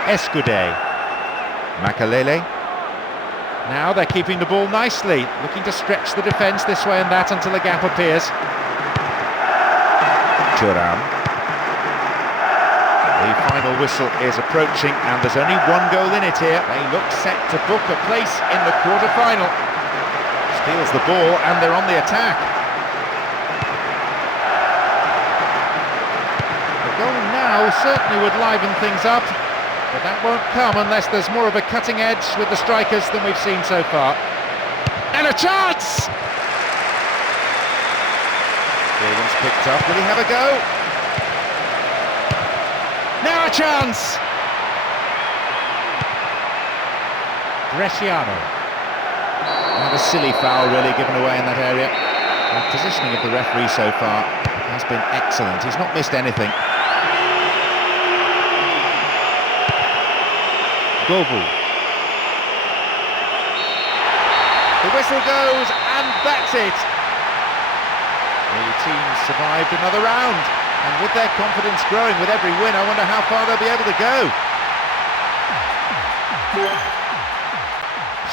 Escudé. Makalele. Now they're keeping the ball nicely, looking to stretch the defence this way and that until a gap appears. Thuram. The final whistle is approaching and there's only one goal in it here. They look set to book a place in the quarter-final. Steals the ball and they're on the attack. The goal now certainly would liven things up. But that won't come unless there's more of a cutting edge with the strikers than we've seen so far. And a chance! Williams picked up. Will he have a go? Now a chance! Bresciano. And a silly foul really given away in that area. The positioning of the referee so far has been excellent. He's not missed anything. Govu. The whistle goes, and that's it. The team survived another round, and with their confidence growing with every win, I wonder how far they'll be able to go.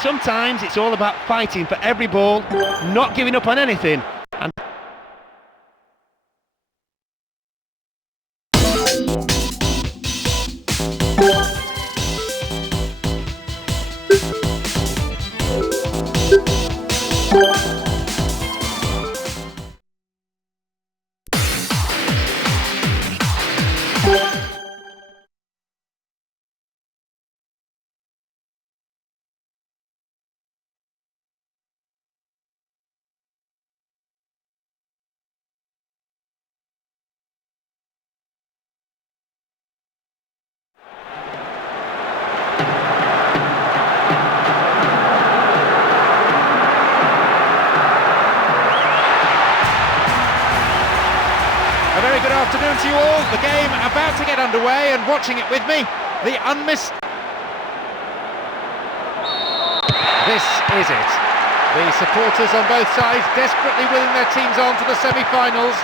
Sometimes it's all about fighting for every ball, not giving up on anything. And A very good afternoon to you all. The game about to get underway, and watching it with me, the This is it. The supporters on both sides desperately willing their teams on to the semi-finals,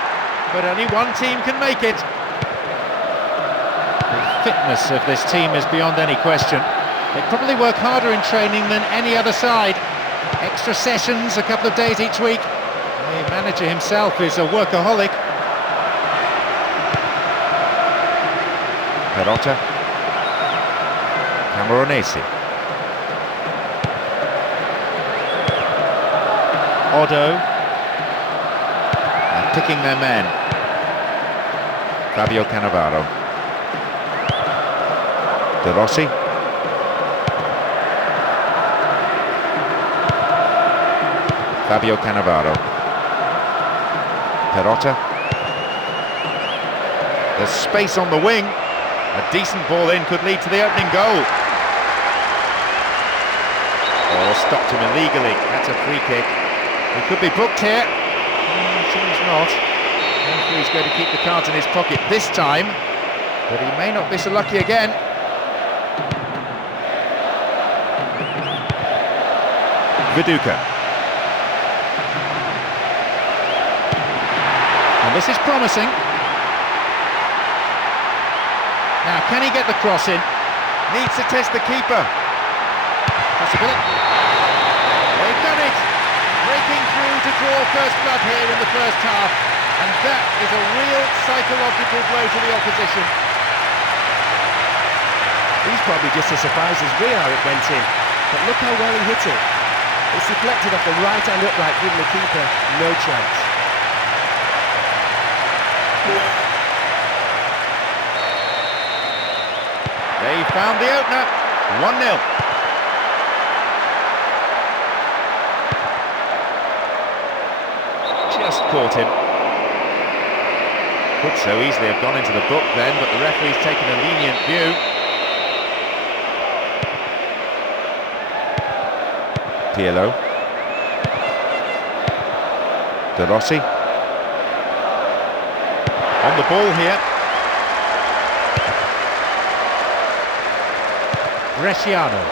but only one team can make it. The fitness of this team is beyond any question. They probably work harder in training than any other side. Extra sessions, a couple of days each week. The manager himself is a workaholic. Perotta. Camoranesi. Odo. And picking their men. Fabio Cannavaro. De Rossi. Fabio Cannavaro. Perotta. There's space on the wing. A decent ball in could lead to the opening goal. Oh, stopped him illegally. That's a free kick. He could be booked here. Seems not. Hopefully he's going to keep the cards in his pocket this time, but he may not be so lucky again. Viduka. And this is promising. Now, can he get the cross in? Needs to test the keeper. Possibility. They've done it! Breaking through to draw first blood here in the first half. And that is a real psychological blow to the opposition. He's probably just as surprised as we are it went in. But look how well he hit it. It's deflected off the right-hand upright, giving the keeper no chance. They found the opener. 1-0. Just caught him. Could so easily have gone into the book then, but the referee's taken a lenient view. Pirlo. De Rossi. On the ball here. Bresciano.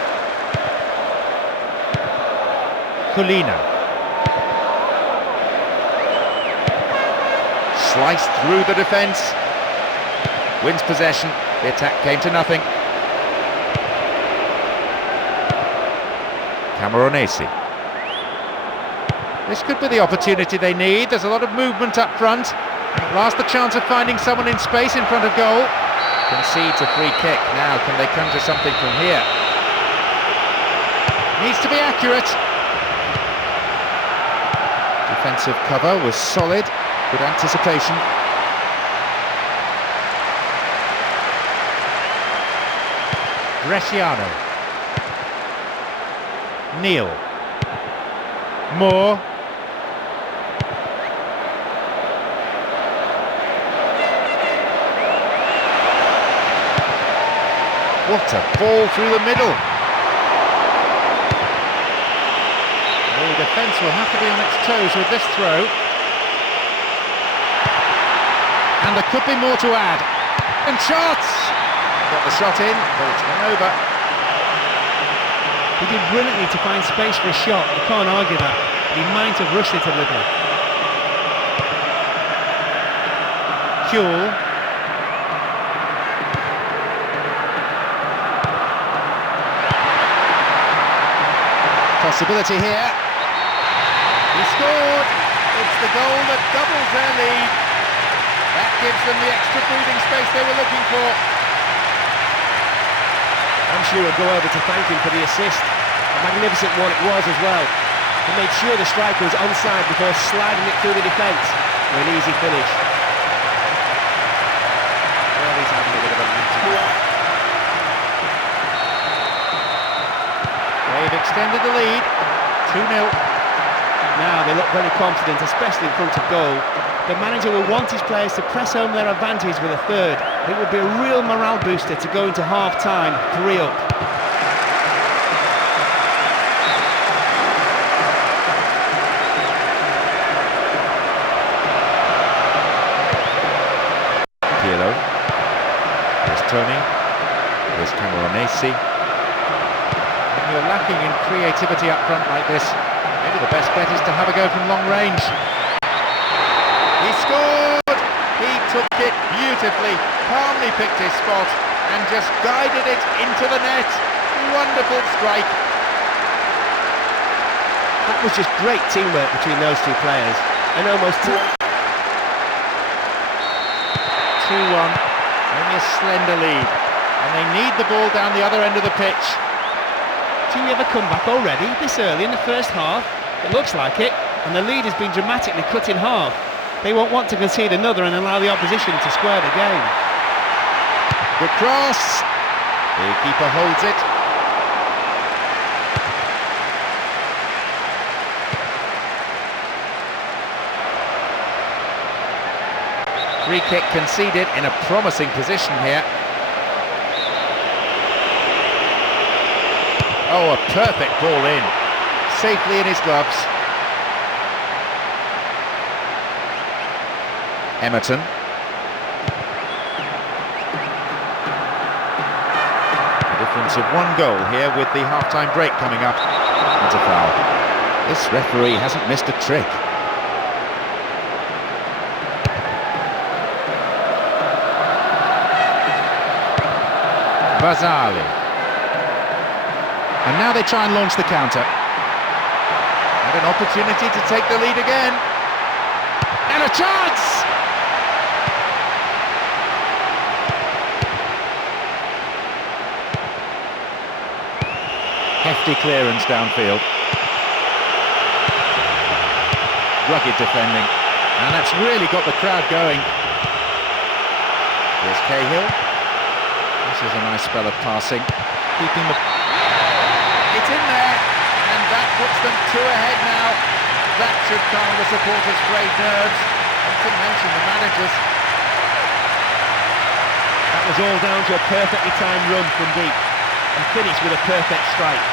Colina. Sliced through the defence. Wins possession. The attack came to nothing. Camoranesi. This could be the opportunity they need. There's a lot of movement up front. And at last the chance of finding someone in space in front of goal. Concedes a free kick. Now can they conjure something from here? Needs to be accurate. Defensive cover was solid. Good anticipation. Bresciano. Neil. Moore. What a ball through the middle. The defence will have to be on its toes with this throw. And there could be more to add. And shots! Got the shot in, but it's gone over. He did brilliantly to find space for a shot, you can't argue that. He might have rushed it a little. Kuhl. Possibility here. He scored! It's the goal that doubles their lead. That gives them the extra breathing space they were looking for. I'm sure he'll go over to thank him for the assist. A magnificent one it was as well. He made sure the striker was onside before sliding it through the defence for an easy finish. Well, he's having a bit of a mental. They've extended the lead, 2-0. Now they look very confident, especially in front of goal. The manager will want his players to press home their advantage with a third. It would be a real morale booster to go into half-time 3 up. Pirlo. There's Tony. There's Camoranesi. When you're lacking in creativity up front like this, maybe the best bet is to have a go from long range. He scored! He took it beautifully, calmly picked his spot and just guided it into the net. Wonderful strike. That was just great teamwork between those two players. And almost 2-1. Only a slender lead. And they need the ball down the other end of the pitch. Do we have a comeback already, this early in the first half? It looks like it, and the lead has been dramatically cut in half. They won't want to concede another and allow the opposition to square the game. Good cross. The keeper holds it. Free kick conceded in a promising position here. Oh, a perfect ball in. Safely in his gloves. Emerton. A difference of 1 goal here with the half-time break coming up. That's a foul. This referee hasn't missed a trick. Vasali. And now they try and launch the counter. And an opportunity to take the lead again. And a chance! Hefty clearance downfield. Rugged defending. And that's really got the crowd going. Here's Cahill. This is a nice spell of passing. Keeping the... It's in there! And that puts them 2 ahead now. That should calm the supporters' frayed nerves. Not to mention the managers. That was all down to a perfectly timed run from deep and finished with a perfect strike.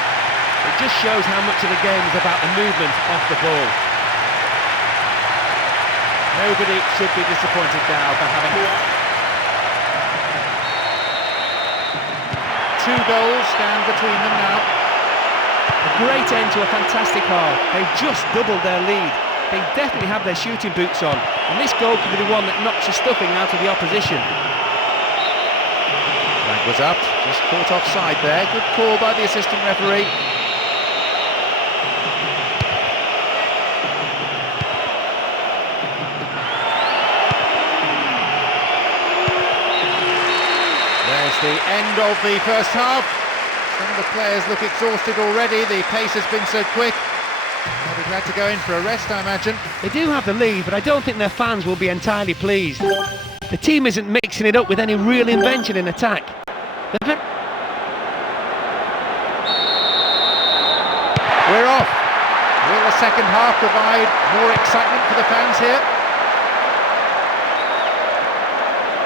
It just shows how much of the game is about the movement off the ball. Nobody should be disappointed now for having... 2 goals stand between them now. A great end to a fantastic half. They've just doubled their lead. They definitely have their shooting boots on, and this goal could be the one that knocks the stuffing out of the opposition. Flag was up, just caught offside there. Good call by the assistant referee. There's the end of the first half. Some of the players look exhausted already. The pace has been so quick. They'll be glad to go in for a rest, I imagine. They do have the lead, but I don't think their fans will be entirely pleased. The team isn't mixing it up with any real invention in attack. We're off. Will the second half provide more excitement for the fans here?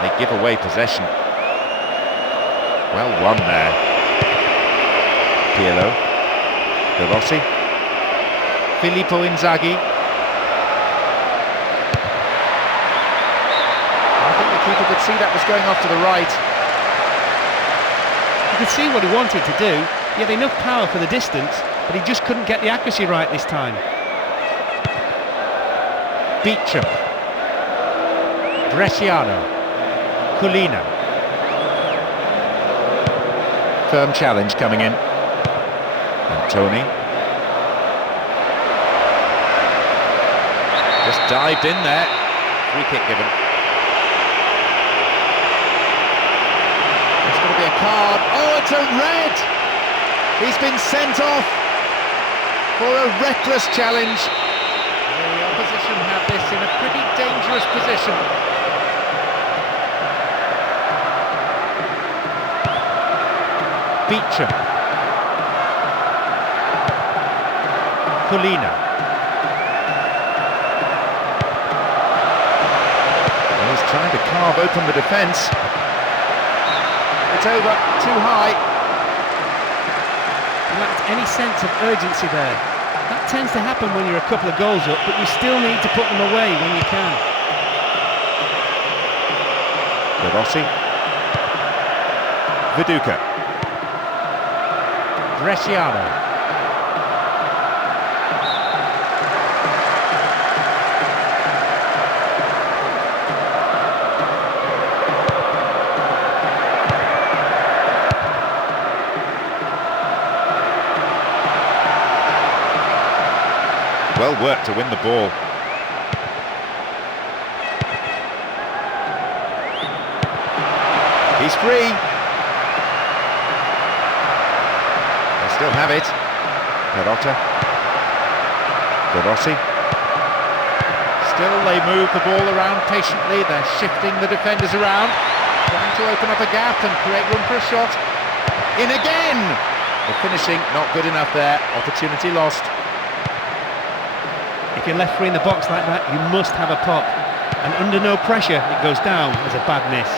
They give away possession. Well won there. Pirlo. De Rossi. Filippo Inzaghi. I think could see that was going off to the right. You could see what he wanted to do. He had enough power for the distance, but he just couldn't get the accuracy right this time. Beecham. Bresciano. Colina. Firm challenge coming in. And Tony. Just dived in there. Free kick given. It's going to be a card. Oh, it's a red! He's been sent off for a reckless challenge. The opposition have this in a pretty dangerous position. Beecham. Colina. He's trying to carve open the defence. It's over, too high. Lacked any sense of urgency there. That tends to happen when you're a couple of goals up, but you still need to put them away when you can. De Rossi. Viduka. Bresciano. Well worked to win the ball. He's free. They still have it. Perotta. De Rossi. Still they move the ball around patiently. They're shifting the defenders around, trying to open up a gap and create room for a shot. In again! The finishing not good enough there. Opportunity lost. If you're left free in the box like that, you must have a pop. And under no pressure, it goes down as a bad miss.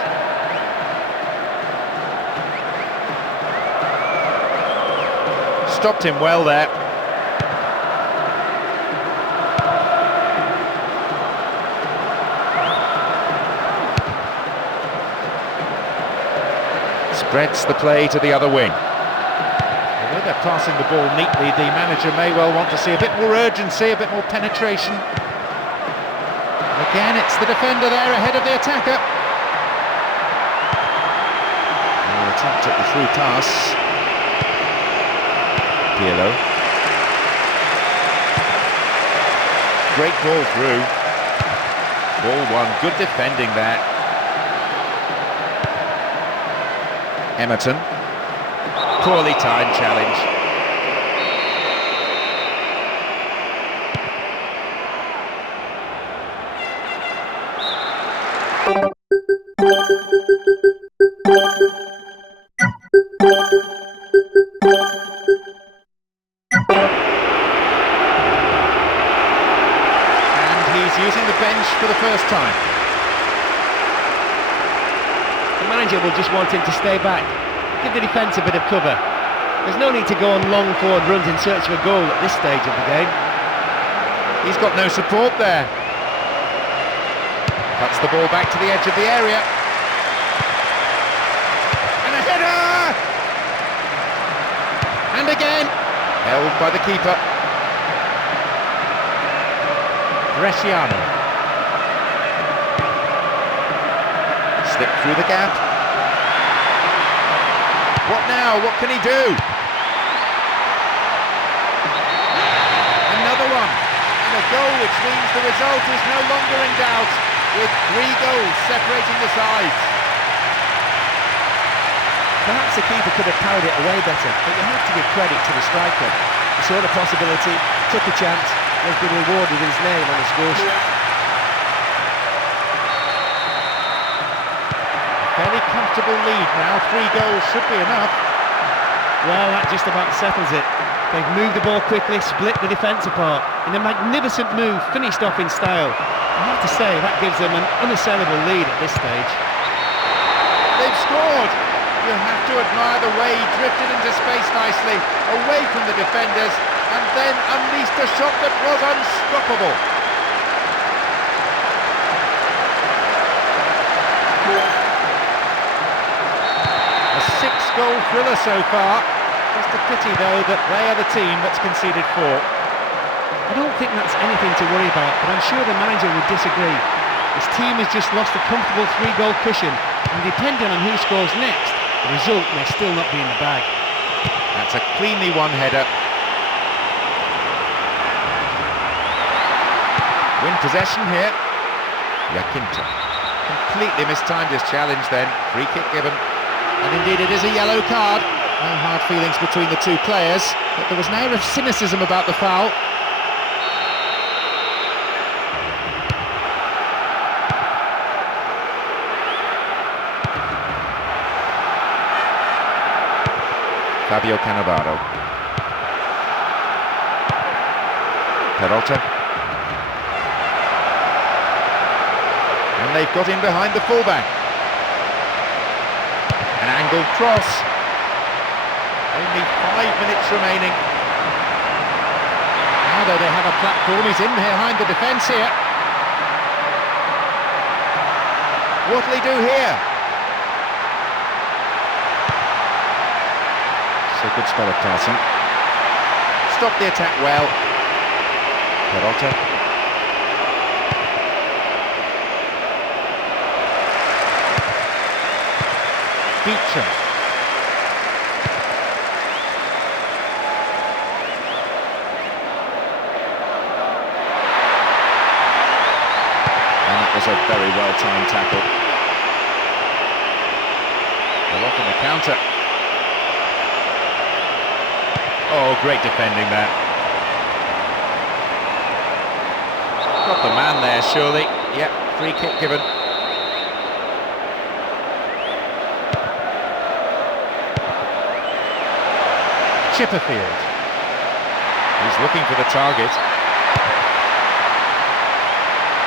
Stopped him well there. Spreads the play to the other wing. Although they're passing the ball neatly, the manager may well want to see a bit more urgency, a bit more penetration. Again, it's the defender there ahead of the attacker. The attempt at the through pass. Pirlo. Great ball through. Ball one, good defending there. Emerton. Poorly timed challenge. And he's using the bench for the first time. The manager will just want him to stay back, give the defence a bit of cover. There's no need to go on long forward runs in search of a goal at this stage of the game. He's got no support there. Cuts the ball back to the edge of the area. And a header! And again, held by the keeper. Bresciano. Slipped through the gap. What now? What can he do? Another one. And a goal which means the result is no longer in doubt, with 3 goals separating the sides. Perhaps the keeper could have parried it away better, but you have to give credit to the striker. He saw the possibility, took a chance, and has been rewarded with his name on the score sheet. Fairly comfortable lead now, 3 goals should be enough. Well, that just about settles it. They've moved the ball quickly, split the defence apart. In a magnificent move, finished off in style. I have to say, that gives them an unassailable lead at this stage. They've scored! You have to admire the way he drifted into space nicely, away from the defenders, and then unleashed a shot that was unstoppable. goal thriller so far. Just a pity, though, that they are the team that's conceded 4. I don't think that's anything to worry about, but I'm sure the manager would disagree. His team has just lost a comfortable 3-goal cushion, and depending on who scores next, the result may still not be in the bag. That's a cleanly won header. Win possession here. Yakinta completely mistimed his challenge then. Free kick given. And indeed it is a yellow card. No hard feelings between the two players, but there was an air of cynicism about the foul. Fabio Cannavaro. Peralta. And they've got in behind the fullback. An angled cross. Only 5 minutes remaining. Now though they have a platform, he's in behind the defence here. What'll he do here? It's a good spell of passing. Stopped the attack well. Peralta. Beecham. And that was a very well-timed tackle. They're off on the counter. Oh, great defending there. Got the man there, surely. Yep, free kick given. Chipperfield. He's looking for the target.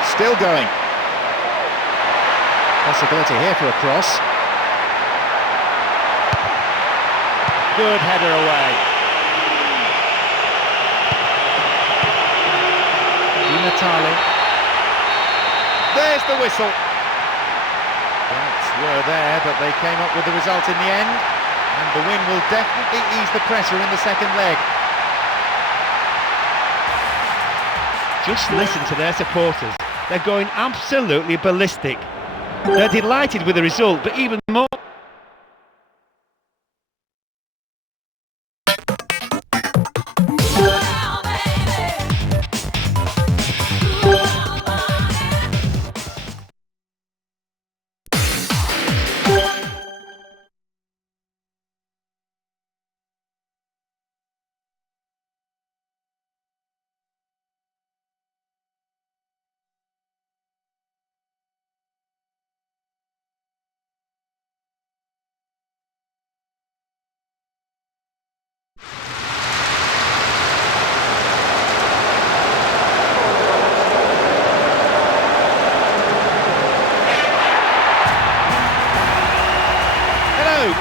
Still going. Possibility here for a cross. Good header away. Di Natale. There's the whistle. Doubts were there, but they came up with the result in the end. And the win will definitely ease the pressure in the second leg. Just listen to their supporters. They're going absolutely ballistic. They're delighted with the result, but even more...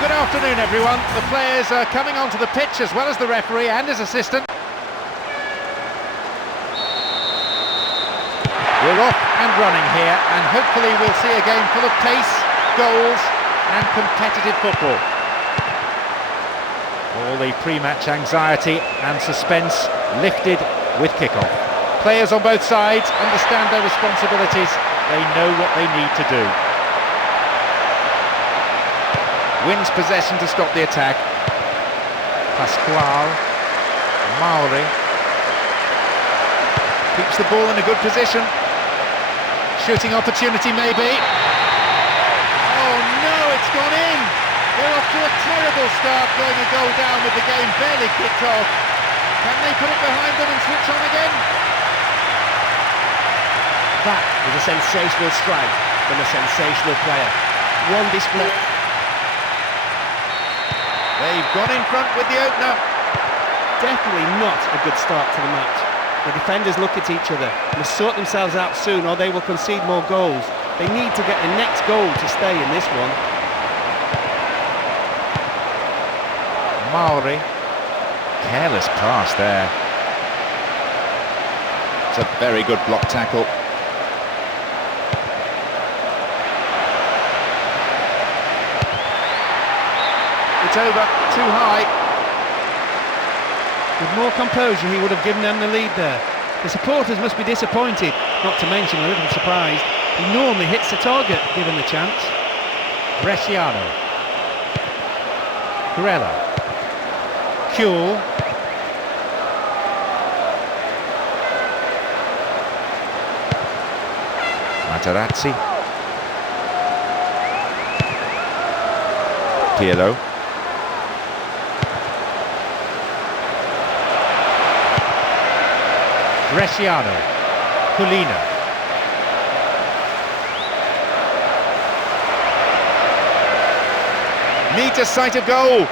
Good afternoon, everyone. The players are coming onto the pitch as well as the referee and his assistant. We're off and running here, and hopefully we'll see a game full of pace, goals and competitive football. All the pre-match anxiety and suspense lifted with kick-off. Players on both sides understand their responsibilities. They know what they need to do. Wins possession to stop the attack. Pasquale. Mauri. Keeps the ball in a good position. Shooting opportunity maybe. Oh no, it's gone in! They're off to a terrible start, going a goal down with the game barely kicked off. Can they put it behind them and switch on again? That was a sensational strike from a sensational player. One display. They've gone in front with the opener. Definitely not a good start to the match. The defenders look at each other, must sort themselves out soon or they will concede more goals. They need to get the next goal to stay in this one. Mauri. Careless pass there. It's a very good block tackle. it over, too high. With more composure, he would have given them the lead there. The supporters must be disappointed, not to mention a little surprised. He normally hits the target, given the chance. Bresciano. Corella. Kuhl. Materazzi. Pirlo. Bresciano. Colina. Needs a sight of goal.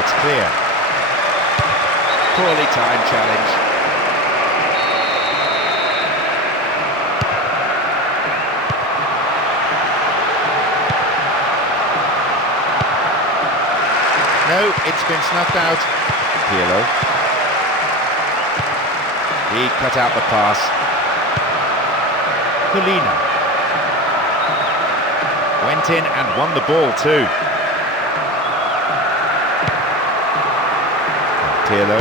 It's clear. Poorly timed challenge. No, it's been snuffed out. Pirlo. He cut out the pass. Colina. Went in and won the ball too. Pirlo.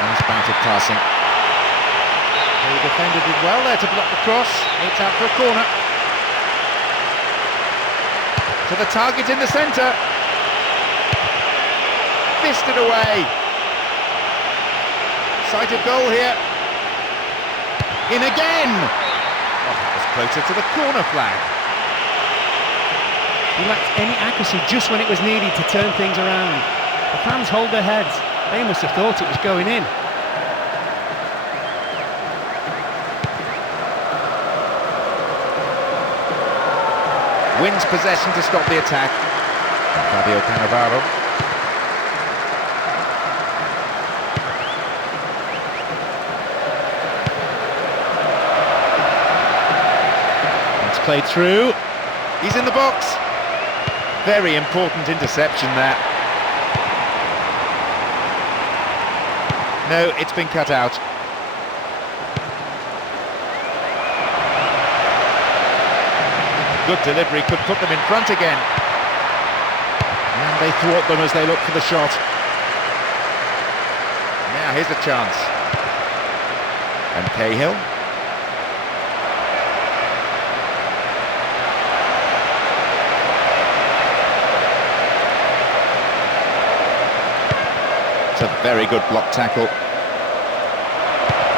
Nice bout of passing. The defender did well there to block the cross. It's out for a corner. To the target in the centre. Fisted away. Sight of goal here. In again! Oh, that was closer to the corner flag. He lacked any accuracy just when it was needed to turn things around. The fans hold their heads. They must have thought it was going in. Wins possession to stop the attack. Fabio Cannavaro. Played through. He's in the box. Very important interception there. No, it's been cut out. Good delivery could put them in front again. And they thwart them as they look for the shot. Now here's a chance. And Cahill. It's a very good block tackle.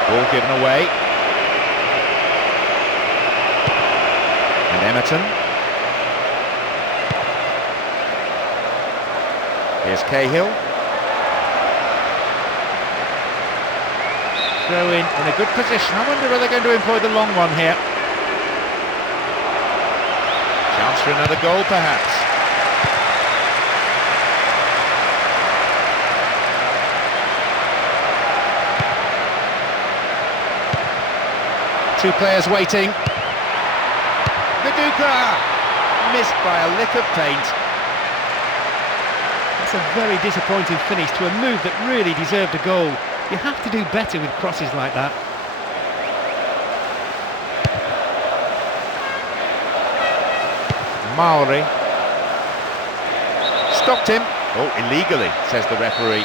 Ball given away. And Emerton. Here's Cahill. Throw in a good position. I wonder whether they're going to employ the long one here. Chance for another goal perhaps. Two players waiting. Viduka! Missed by a lick of paint. That's a very disappointing finish to a move that really deserved a goal. You have to do better with crosses like that. Mauri. Stopped him. Oh, illegally, says the referee.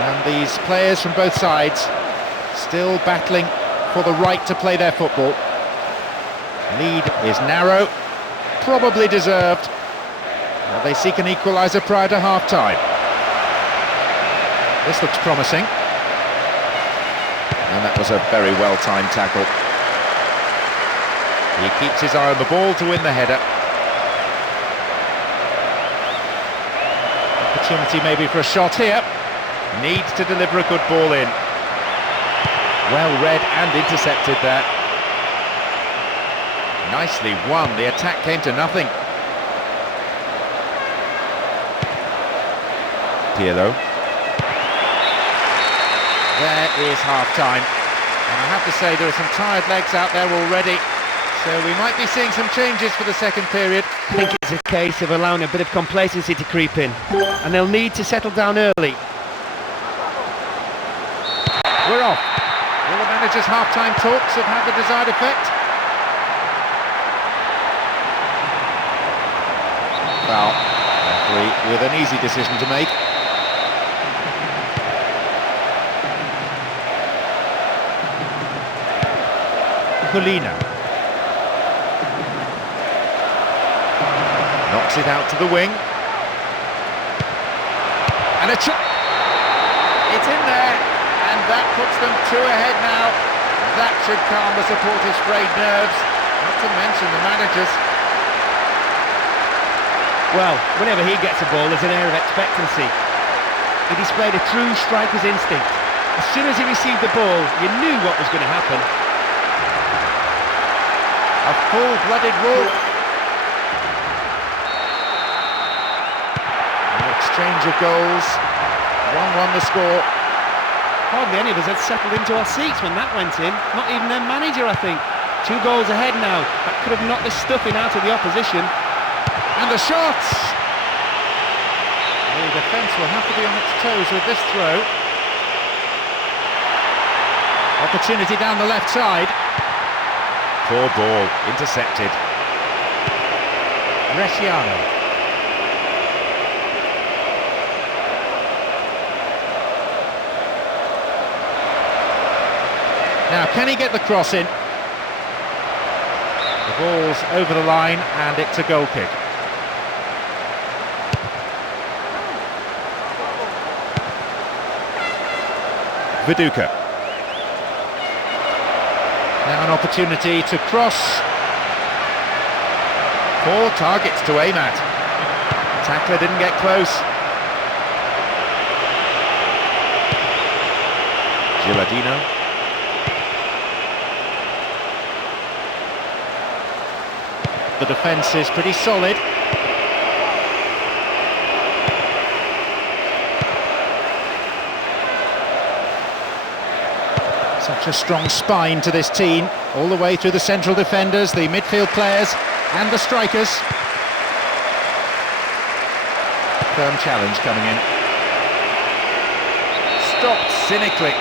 And these players from both sides still battling for the right to play their football. Lead is narrow, probably deserved. Well, they seek an equaliser prior to half-time. This looks promising. And that was a very well-timed tackle. He keeps his eye on the ball to win the header. Opportunity maybe for a shot here. Needs to deliver a good ball in. Well read and intercepted there. Nicely won. The attack came to nothing. Pirlo. There is half-time. And I have to say there are some tired legs out there already. So we might be seeing some changes for the second period. I think it's a case of allowing a bit of complacency to creep in, and they'll need to settle down early. We're off. Will the manager's half-time talks have had the desired effect? Foul. Referee with an easy decision to make. Colina. Knocks it out to the wing. And a chip. It's in there, and that puts them 2 ahead now. That should calm the supporters' frayed nerves, not to mention the managers. Well, whenever he gets a ball, there's an air of expectancy. He displayed a true striker's instinct. As soon as he received the ball, you knew what was going to happen. A full-blooded rule. An exchange of goals. 1-1 the score. Hardly any of us had settled into our seats when that went in. Not even their manager, I think. 2 goals ahead now. That could have knocked the stuffing out of the opposition. And the shots! The defence will have to be on its toes with this throw. Opportunity down the left side. Poor ball, intercepted. Bresciano. Now, can he get the cross in? The ball's over the line, and it's a goal kick. Viduka. Now an opportunity to cross. 4 targets to aim at. Tackler didn't get close. Gilardino. The defence is pretty solid. Such a strong spine to this team, all the way through the central defenders, the midfield players and the strikers. Firm challenge coming in. Stopped cynically.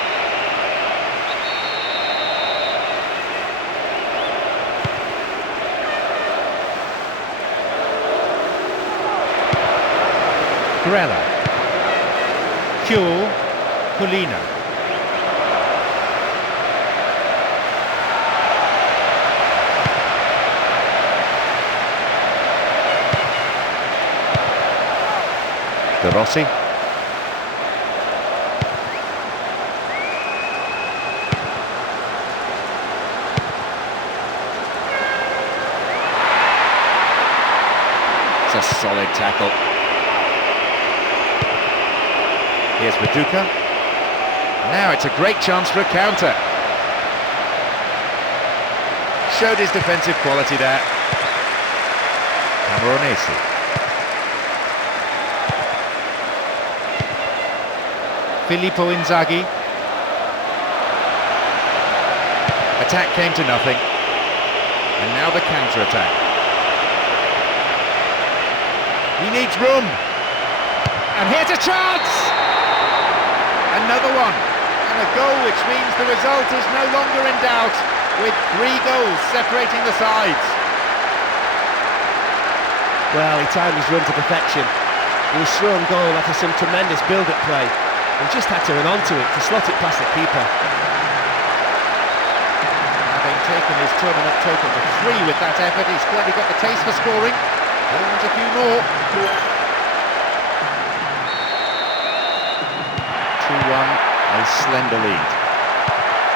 Grella. Kuhl. Colina. De Rossi. It's a solid tackle. Here's Viduka. Now it's a great chance for a counter. Showed his defensive quality there. Camoranesi. Filippo Inzaghi. Attack came to nothing. And now the counter-attack. He needs room. And here's a chance! Another one. And a goal which means the result is no longer in doubt, with 3 goals separating the sides. Well, he timed his run to perfection. He was through on goal after some tremendous build-up play. He just had to run onto it to slot it past the keeper. Having taken his tournament total to 3 with that effort, he's clearly got the taste for scoring. He'll want a few more. 2-1, a slender lead.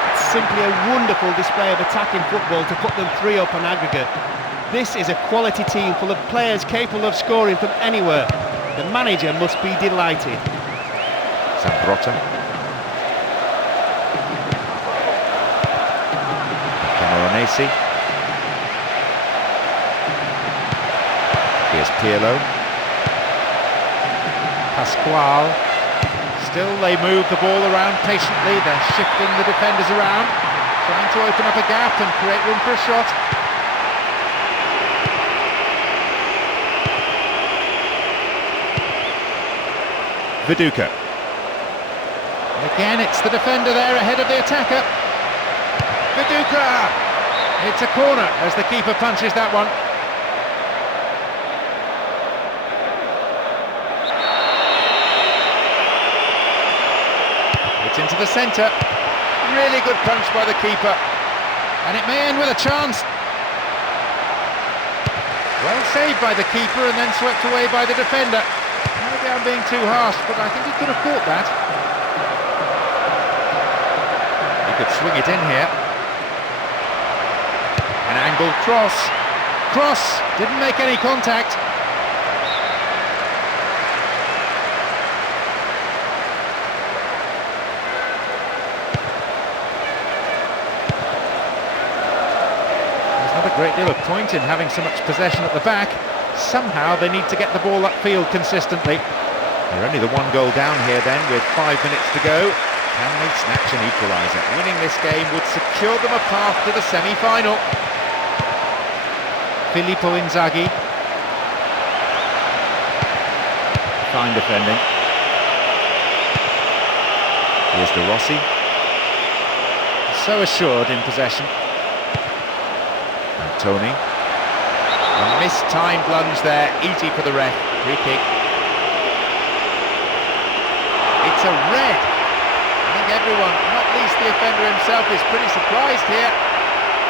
It's simply a wonderful display of attacking football to put them 3 up on aggregate. This is a quality team full of players capable of scoring from anywhere. The manager must be delighted. Zambrotta. Camoranesi. Here's Pirlo. Pasquale. Still they move the ball around patiently, they're shifting the defenders around, trying to open up a gap and create room for a shot. Viduka. And again, it's the defender there ahead of the attacker. Viduka! It's a corner as the keeper punches that one. It's into the centre. Really good punch by the keeper. And it may end with a chance. Well saved by the keeper and then swept away by the defender. Maybe I'm being too harsh, but I think he could have caught that. He could swing it in here. An angled cross. Cross! Didn't make any contact. Not a great deal of point in having so much possession at the back. Somehow they need to get the ball upfield consistently. They're only the one goal down here then with 5 minutes to go. Can they snatch an equaliser? Winning this game would secure them a path to the semi-final. Filippo Inzaghi. Fine defending. Here's De Rossi. So assured in possession. Tony. A mistimed lunge there, easy for the ref. Free kick. It's a red. I think everyone, not least the offender himself, is pretty surprised here.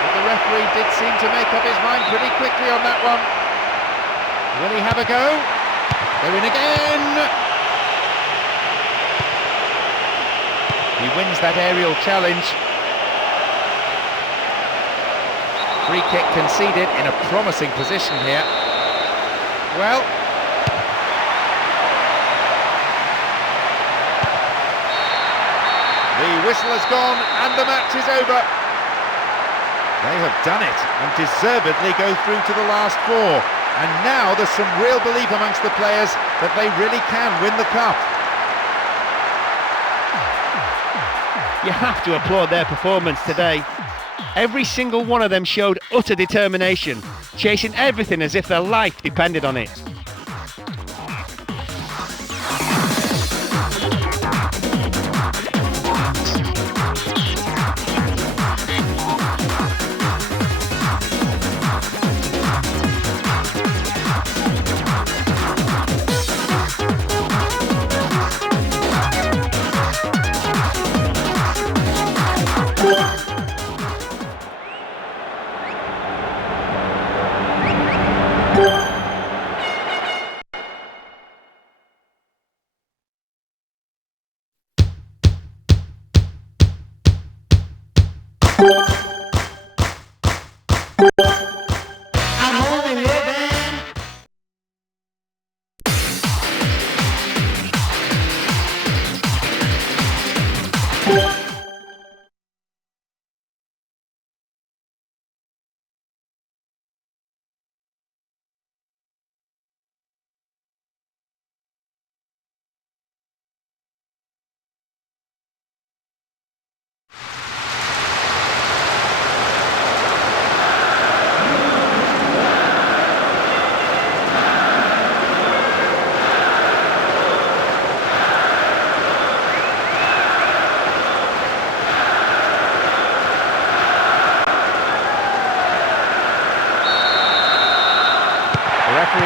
But the referee did seem to make up his mind pretty quickly on that one. Will he have a go? They're in again. He wins that aerial challenge. Free kick conceded in a promising position here. Well, the whistle has gone and the match is over. They have done it and deservedly go through to the last four. And now there's some real belief amongst the players that they really can win the cup. You have to applaud their performance today. Every single one of them showed utter determination, chasing everything as if their life depended on it.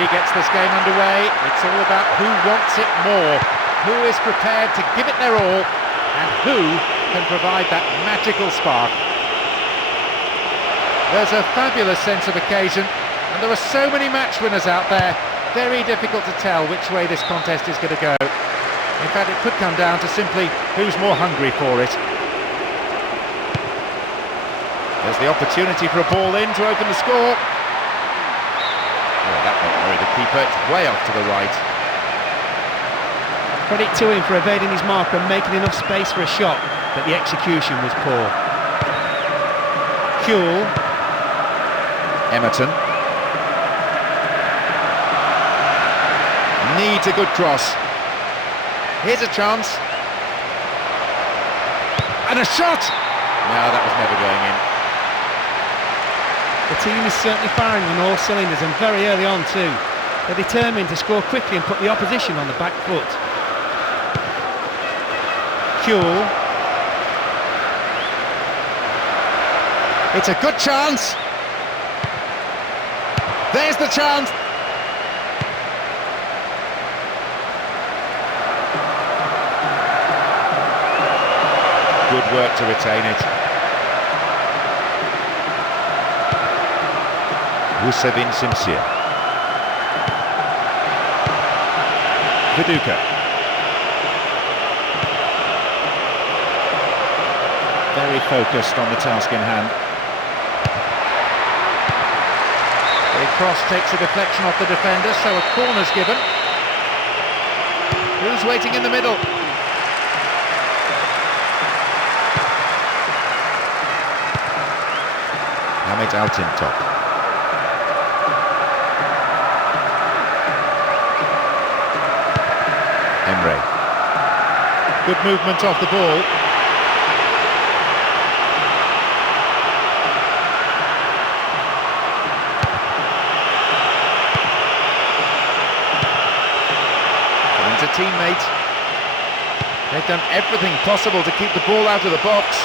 Gets this game underway. It's all about who wants it more, who is prepared to give it their all, and who can provide that magical spark. There's a fabulous sense of occasion, and there are so many match winners out there. Very difficult to tell which way this contest is going to go. In fact, it could come down to simply who's more hungry for it. There's the opportunity for a ball in to open the score. That won't worry the keeper, it's way off to the right. Credit to him for evading his marker and making enough space for a shot, but the execution was poor. Kuhl. Emerton. Needs a good cross. Here's a chance. And a shot! No, that was never going in. The team is certainly firing on all cylinders, and very early on too. They're determined to score quickly and put the opposition on the back foot. Kuhl. It's a good chance. There's the chance. Good work to retain it. Hussein Simsier. Viduka. Very focused on the task in hand. The cross takes a deflection off the defender, so a corner's given. Who's waiting in the middle? Hamid Altintop. Emre. Good movement off the ball. A teammate. They've done everything possible to keep the ball out of the box.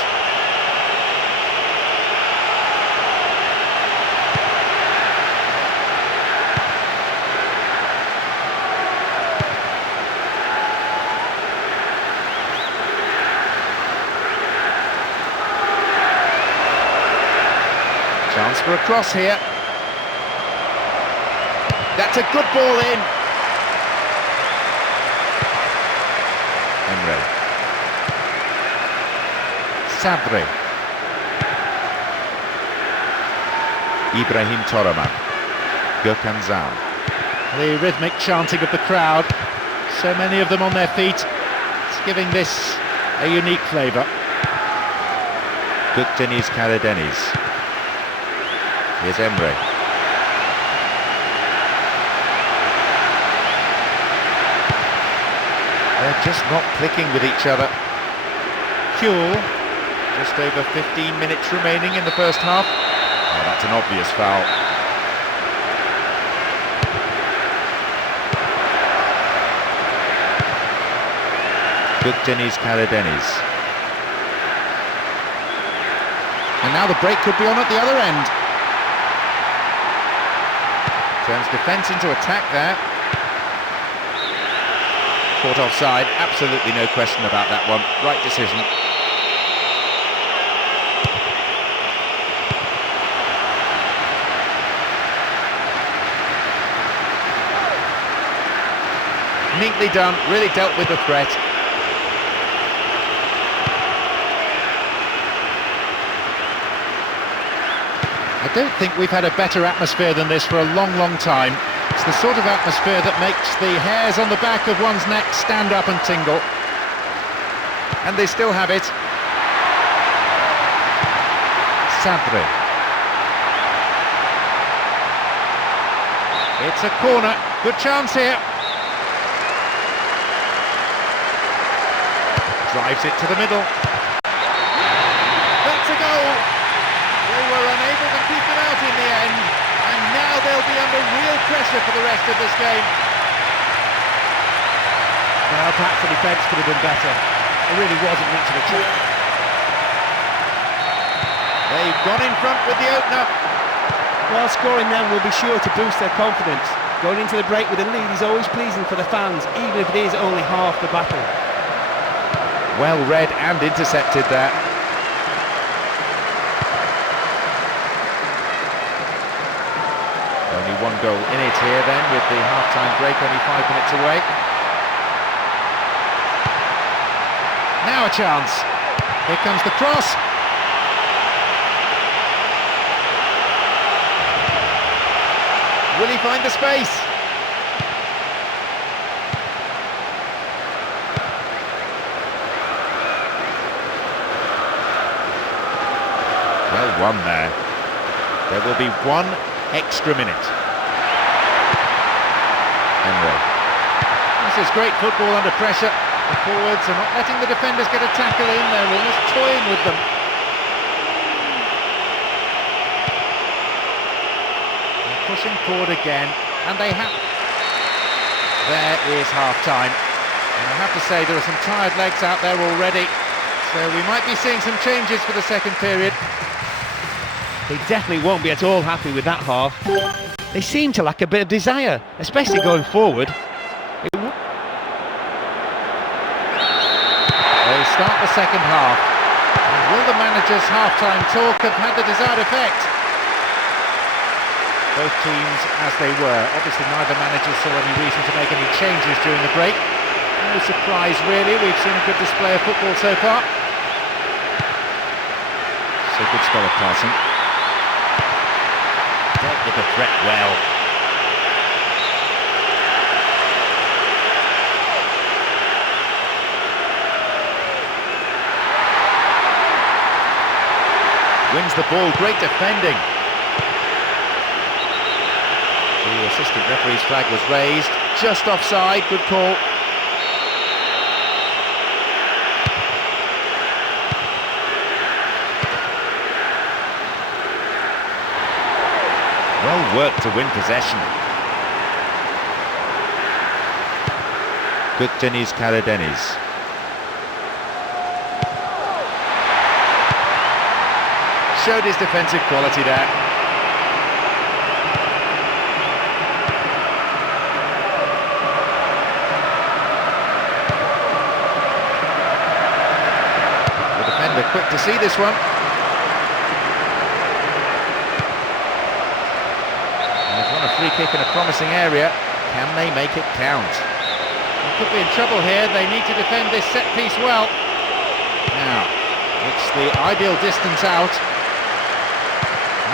Chance for a cross here. That's a good ball in. Emre. Sabri. Ibrahim Toraman. Gökhan Zan. The rhythmic chanting of the crowd. So many of them on their feet. It's giving this a unique flavour. Gökdeniz Karadeniz. Here's Emre. They're just not clicking with each other. Kuhl, just over 15 minutes remaining in the first half. Oh, that's an obvious foul. Gökdeniz Karadeniz. And now the break could be on at the other end. Turns defence into attack there. Caught offside, absolutely no question about that one. Right decision. Neatly done, really dealt with the threat. I don't think we've had a better atmosphere than this for a long, long time. It's the sort of atmosphere that makes the hairs on the back of one's neck stand up and tingle. And they still have it. Sabri. It's a corner. Good chance here. Drives it to the middle. That's a goal. They were unable to keep it out in the end. And now they'll be under real pressure for the rest of this game. Well, perhaps the defence could have been better. It really wasn't much of a chance. They've gone in front with the opener. Well, scoring them will be sure to boost their confidence. Going into the break with a lead is always pleasing for the fans, even if it is only half the battle. Well read and intercepted there. Only one goal in it here then, with the half-time break only 5 minutes away. Now a chance. Here comes the cross. Will he find the space? Well won there. There will be one extra minute. Emre. This is great football under pressure. The forwards are not letting the defenders get a tackle in. They're almost toying with them. They're pushing forward again, and they have. There is half-time. And I have to say there are some tired legs out there already, so we might be seeing some changes for the second period. They definitely won't be at all happy with that half. They seem to lack a bit of desire, especially going forward. They start the second half. And will the manager's half-time talk have had the desired effect? Both teams as they were. Obviously neither manager saw any reason to make any changes during the break. No surprise really, we've seen a good display of football so far. So good spell of passing. Dealt with the threat well. Wins the ball, great defending. The assistant referee's flag was raised, just offside, good call. Well worked to win possession. Good Denis Karadenis. Showed his defensive quality there. The defender quick to see this one. They've won a free kick in a promising area. Can they make it count? They could be in trouble here. They need to defend this set piece well. Now, it's the ideal distance out.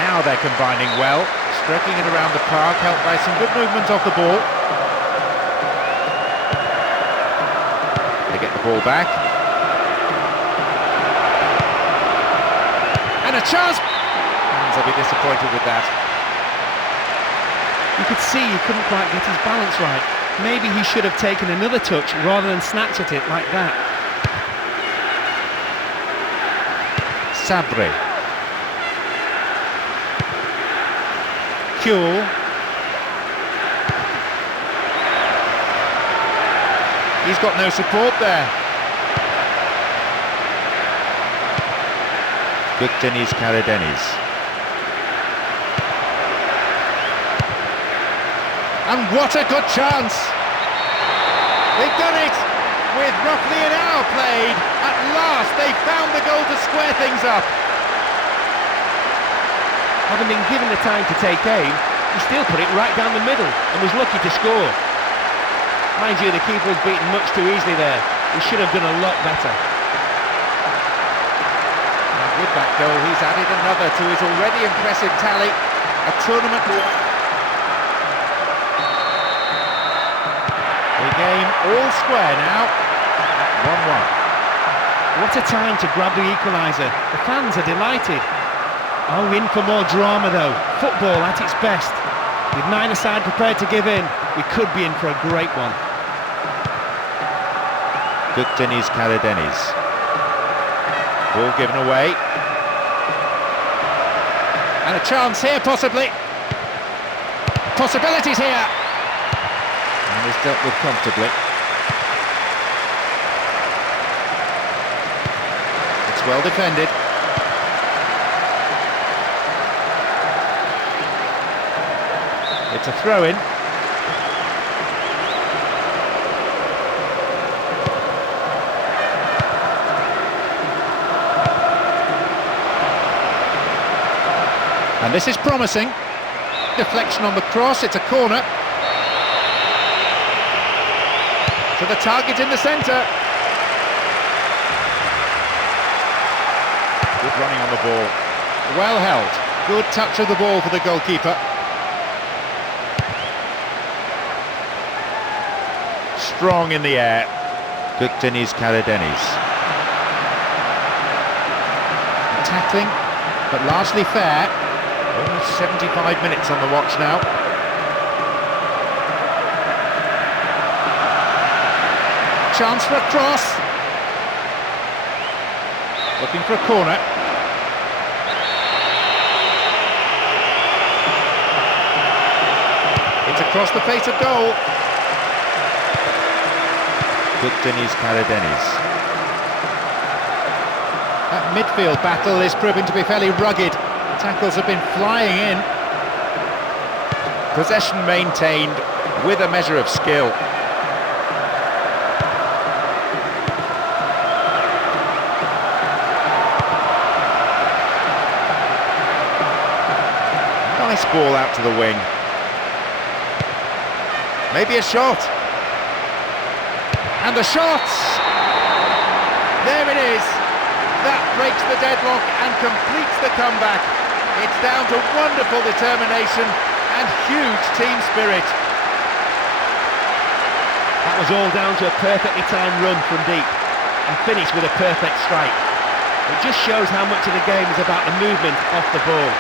Now they're combining well, stroking it around the park, helped by some good movement off the ball. They get the ball back. And a chance! Fans will be disappointed with that. You could see he couldn't quite get his balance right. Maybe he should have taken another touch rather than snatch at it like that. Sabri. Kuhl. He's got no support there. Good Denis Karadenis. And what a good chance! They've done it! With roughly an hour played, at last they found the goal to square things up. Having been given the time to take aim, he still put it right down the middle and was lucky to score. Mind you, the keeper was beaten much too easily there. He should have done a lot better. And with that goal, he's added another to his already impressive tally. A tournament. The game all square now at 1-1. What a time to grab the equaliser. The fans are delighted. Oh, in for more drama though. Football at its best. With nine-a-side prepared to give in, we could be in for a great one. Good Denis Karadenis. Ball given away. And a chance here, possibly. Possibilities here. And is dealt with comfortably. It's well defended. It's a throw-in. And this is promising. Deflection on the cross, it's a corner. To the target in the centre. Good running on the ball. Well held. Good touch of the ball for the goalkeeper. Strong in the air. Good Denis Karadenis. Tackling, but largely fair. Almost 75 minutes on the watch now. Chance for a cross. Looking for a corner. It's across the face of goal. Good Denis Karadenis. That midfield battle is proving to be fairly rugged. Tackles have been flying in. Possession maintained with a measure of skill. Nice ball out to the wing. Maybe a shot. And the shots! There it is. That breaks the deadlock and completes the comeback. It's down to wonderful determination and huge team spirit. That was all down to a perfectly timed run from deep and finished with a perfect strike. It just shows how much of the game is about the movement off the ball.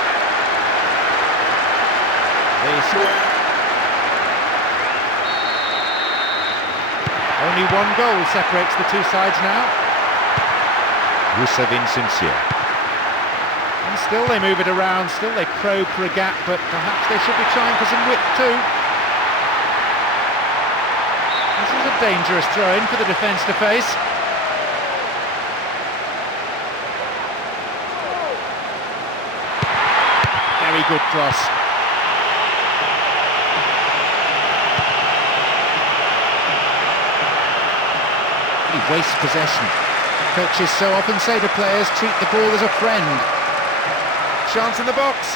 Only one goal separates the two sides now. Rousseau Vincentier. And still they move it around, still they probe for a gap, but perhaps they should be trying for some width too. This is a dangerous throw-in for the defence to face. Very good cross. He wastes possession. Coaches so often say to players, treat the ball as a friend. Chance in the box.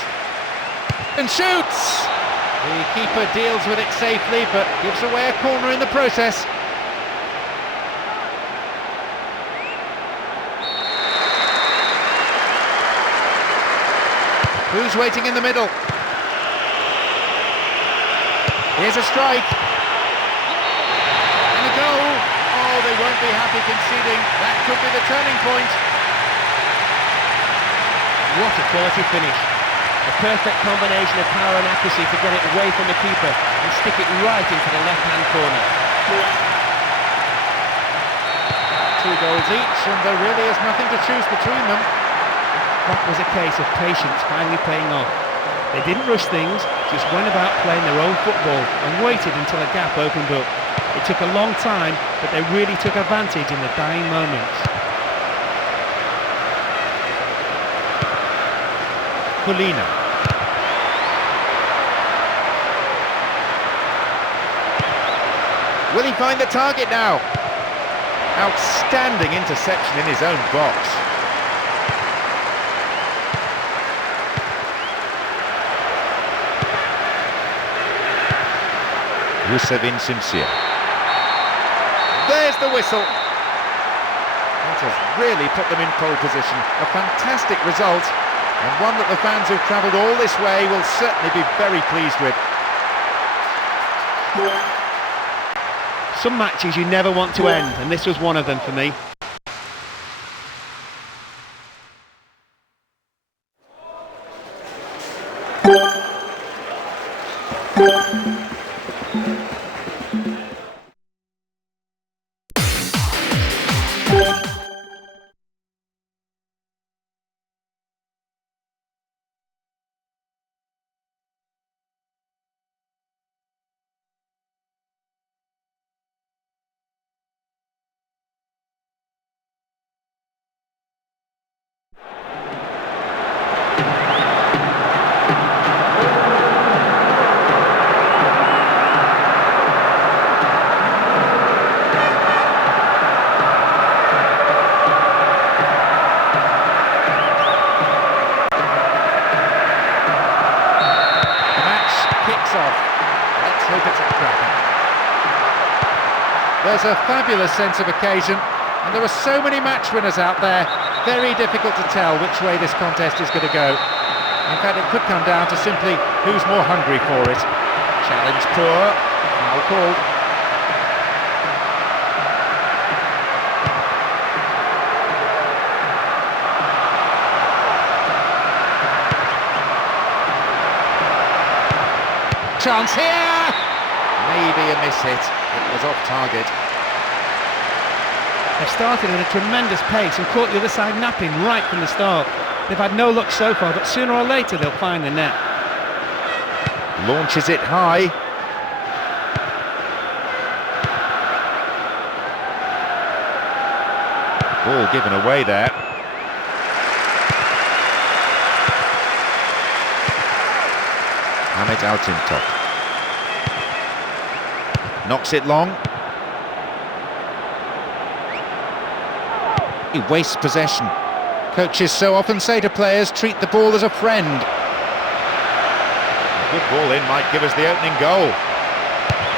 And shoots! The keeper deals with it safely, but gives away a corner in the process. Who's waiting in the middle? Here's a strike. And a goal. Oh, they won't be happy conceding. That could be the turning point. What a quality finish. A perfect combination of power and accuracy to get it away from the keeper and stick it right into the left-hand corner. 2 goals each, and there really is nothing to choose between them. That was a case of patience finally paying off. They didn't rush things, just went about playing their own football and waited until a gap opened up. It took a long time, but they really took advantage in the dying moments. Colina. Will he find the target now? Outstanding interception in his own box. Rousseau Vincentier. There's the whistle. That has really put them in pole position. A fantastic result, and one that the fans who've travelled all this way will certainly be very pleased with. Some matches you never want to end, and this was one of them for me. There's a fabulous sense of occasion, and there are so many match winners out there. Very difficult to tell which way this contest is going to go. In fact, it could come down to simply who's more hungry for it. Challenge poor, foul called. Chance here! Maybe a miss hit. It was off target. They've started at a tremendous pace and caught the other side napping right from the start. They've had no luck so far, but sooner or later they'll find the net. Launches it high. Ball given away there. Hamid Altintop knocks it long. He wastes possession. Coaches so often say to players, treat the ball as a friend. A good ball in might give us the opening goal.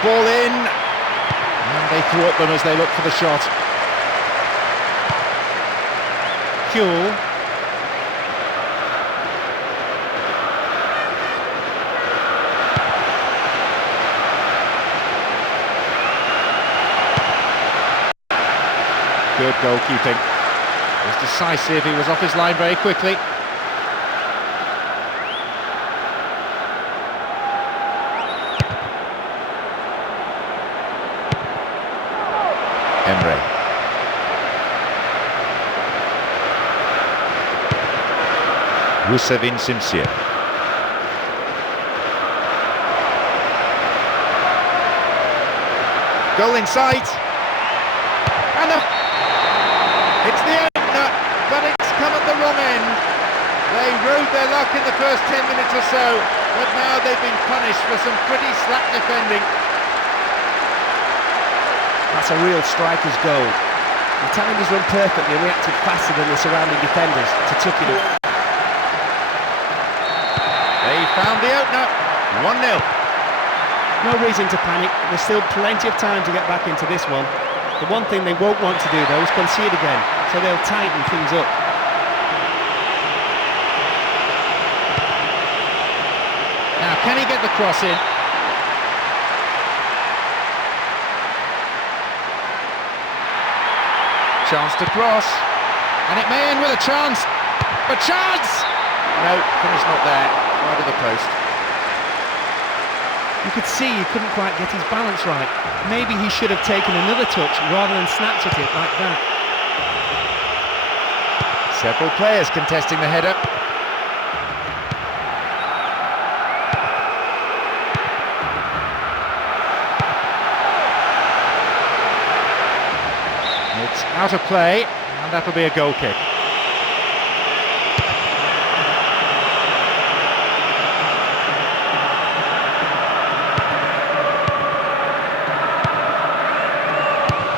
Ball in, and they thwart them as they look for the shot. Huel. Good goalkeeping. It was decisive, he was off his line very quickly. Emre. Rusevin Simsier. Goal in sight. And it's the opener, but it's come at the wrong end. They rode their luck in the first 10 minutes or so, but now they've been punished for some pretty slack defending. That's a real striker's goal. The timed his run perfectly and reacted faster than the surrounding defenders to tuck it up. They found the opener, 1-0. No reason to panic, there's still plenty of time to get back into this one. The one thing they won't want to do though is concede again, so they'll tighten things up. Now can he get the cross in? Chance to cross, and it may end with a chance. A chance! No, finish not there, wide of the post. You could see he couldn't quite get his balance right. Maybe he should have taken another touch rather than snatch at it like that. Several players contesting the header. It's out of play, and that'll be a goal kick.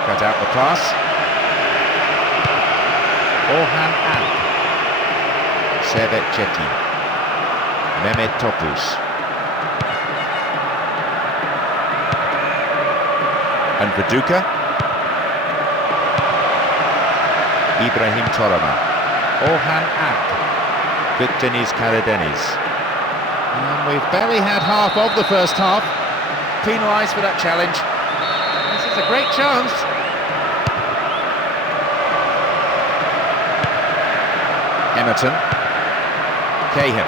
Cut out the pass. Orhan Alp. Servet Chetty. Mehmet Topuz. And Viduka. Ibrahim Torama. Orhan Alp. Deniz Karadeniz. And we've barely had half of the first half. Penalised for that challenge. This is a great chance. Emerton. Cahill.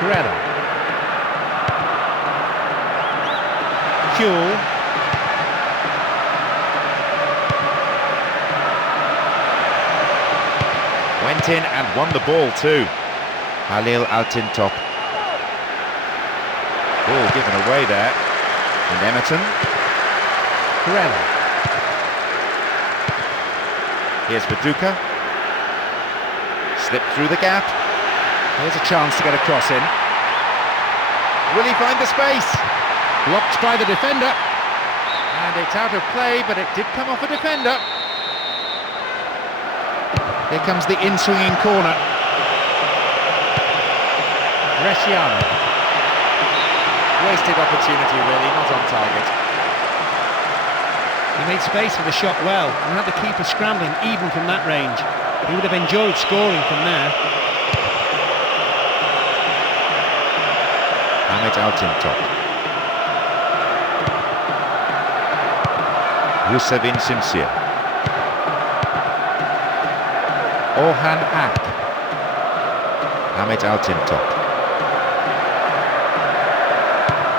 Guerrero. Huel. Went in and won the ball too. Halil Altintop. Ball given away there. And Emerton. Guerrero. Here's Viduka. Slipped through the gap. Here's a chance to get a cross in. Will he find the space? Blocked by the defender. And it's out of play, but it did come off a defender. Here comes the in-swinging corner. Bresciano. Wasted opportunity really, not on target. He made space for the shot well and had the keeper scrambling even from that range. He would have enjoyed scoring from there. Hamid Altintop. Rusevin Simsier. Orhan Alp. Hamid Altintop.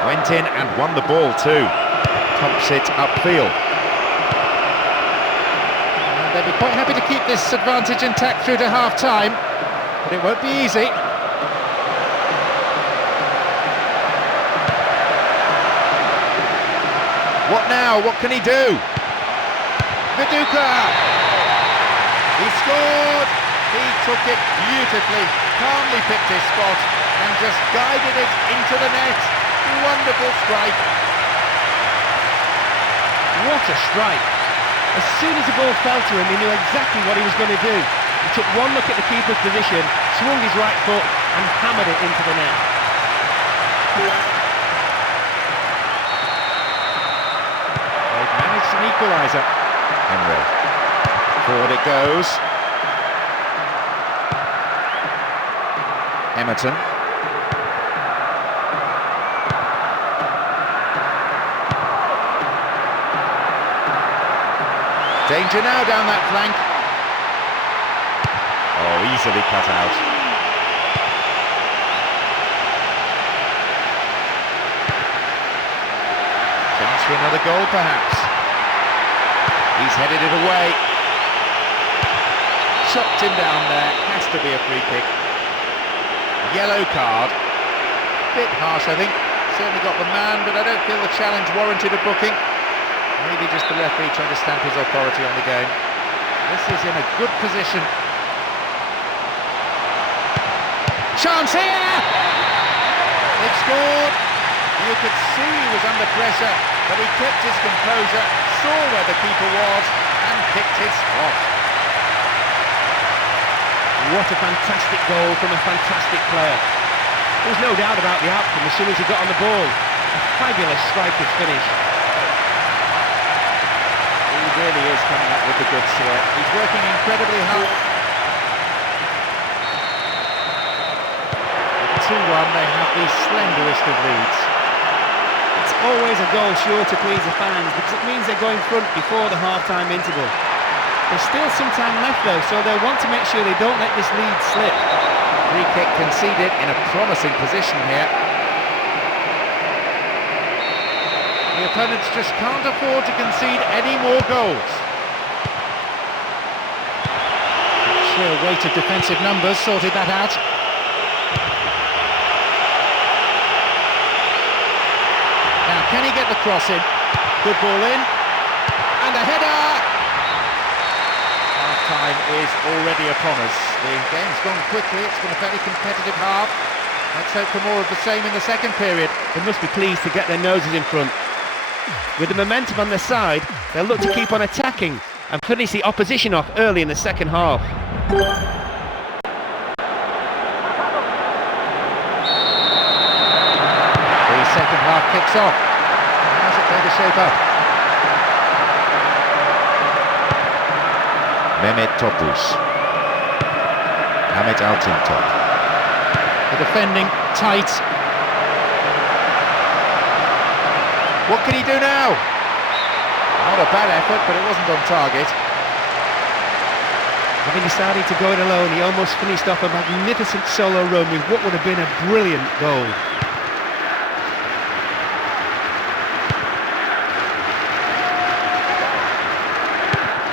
Went in and won the ball too. Tops it upfield. And they'll be quite happy to keep this advantage intact through to half-time, but it won't be easy. What now? What can he do? Viduka! scored! He took it beautifully, calmly picked his spot and just guided it into the net. Wonderful strike. What a strike! As soon as the ball fell to him, he knew exactly what he was going to do. He took one look at the keeper's position, swung his right foot and hammered it into the net. They've managed an equaliser. Henry. Forward it goes. Emerton. Danger now down that flank. Oh, easily cut out. Chance for another goal, perhaps. He's headed it away. Chopped him down there. Has to be a free kick. Yellow card. Bit harsh, I think. Certainly got the man, but I don't feel the challenge warranted a booking. Maybe just the referee trying to stamp his authority on the game. This is in a good position. Chance here! They've scored! You could see he was under pressure, but he kept his composure, saw where the keeper was, and picked his spot. What a fantastic goal from a fantastic player. There was no doubt about the outcome as soon as he got on the ball. A fabulous striker's finish. He really is coming up with the goods here. He's working incredibly hard. At 2-1, they have the slenderest of leads. It's always a goal sure to please the fans because it means they're going front before the half-time interval. There's still some time left though, so they'll want to make sure they don't let this lead slip. Free kick conceded in a promising position here. The opponents just can't afford to concede any more goals. Sheer weight of defensive numbers sorted that out. Now, can he get the cross in? Good ball in. And a header! Half-time is already upon us. The game's gone quickly. It's been a fairly competitive half. Let's hope for more of the same in the second period. They must be pleased to get their noses in front. With the momentum on their side, they'll look to keep on attacking and finish the opposition off early in the second half. The second half kicks off. How's it going to shape up? Mehmet Topuz. Hamit Altintop. The defending tight. What can he do now? Not a bad effort, but it wasn't on target. Having decided to go it alone, he almost finished off a magnificent solo run with what would have been a brilliant goal.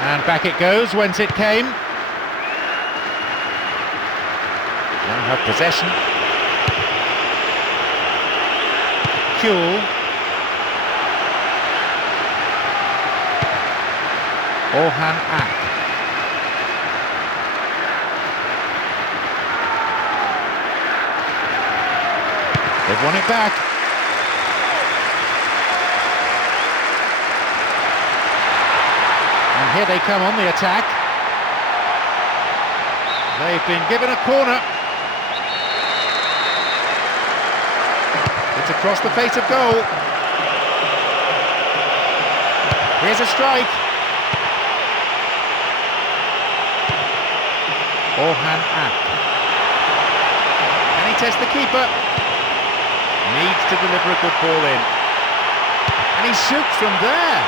And back it goes, whence it came. Now have possession. Kuhl. Orhan Ak. They've won it back. And here they come on the attack. They've been given a corner. It's across the face of goal. Here's a strike. Orhan Ak. Can he test the keeper? Needs to deliver a good ball in. And he shoots from there.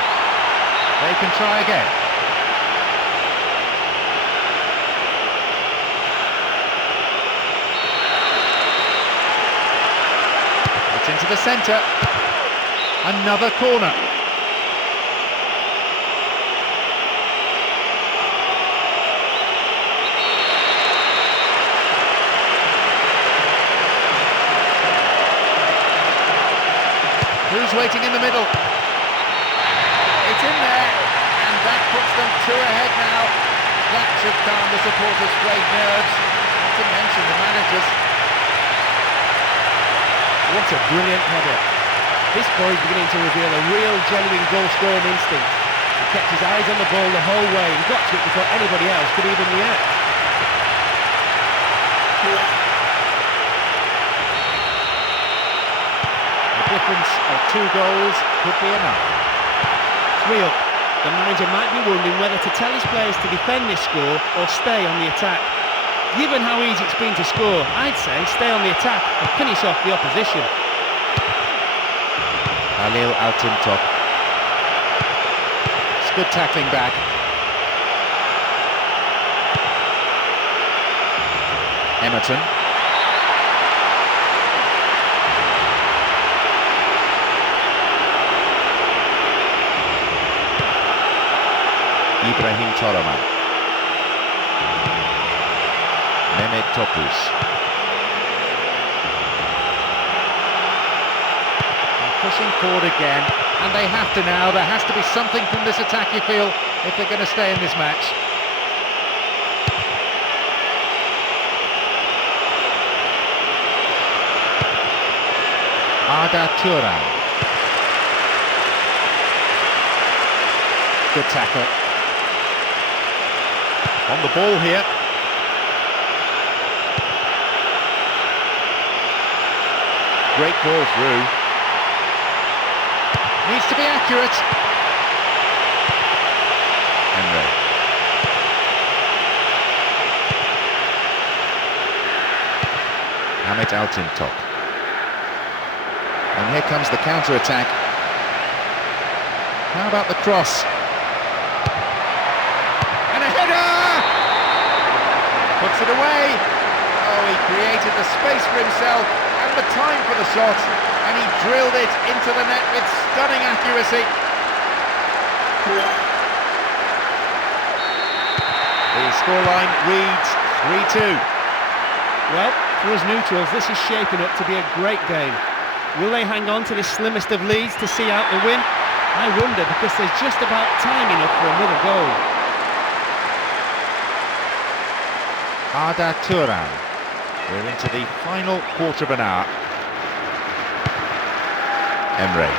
They can try again. It's into the centre. Another corner. Who's waiting in the middle? It's in there, and that puts them 2 ahead now. That should calm the supporters' frayed nerves, not to mention the managers. What a brilliant header. This boy's beginning to reveal a real, genuine goal-scoring instinct. He kept his eyes on the ball the whole way and got to it before anybody else could even react. The difference of 2 goals could be enough. 3 up. The manager might be wondering whether to tell his players to defend this score or stay on the attack. Given how easy it's been to score, I'd say stay on the attack and finish off the opposition. Halil Altintop. It's good tackling back. Emerton. Ibrahim Toroman. Mehmet Topuz. Pushing forward again, and they have to now. There has to be something from this attack, you feel, if they're going to stay in this match. Arda Turan. Good tackle. On the ball here. Great ball through. Needs to be accurate. Emre. Hamit Altintop. And here comes the counter-attack. How about the cross? And a header! Puts it away. Oh, he created the space for himself and the time for the shot. And he drilled it into the net with stunning accuracy. The scoreline reads 3-2. Well, for us neutrals, this is shaping up to be a great game. Will they hang on to this slimmest of leads to see out the win? I wonder, because there's just about time enough for another goal. Arda Turan. We're into the final quarter of an hour. Emre.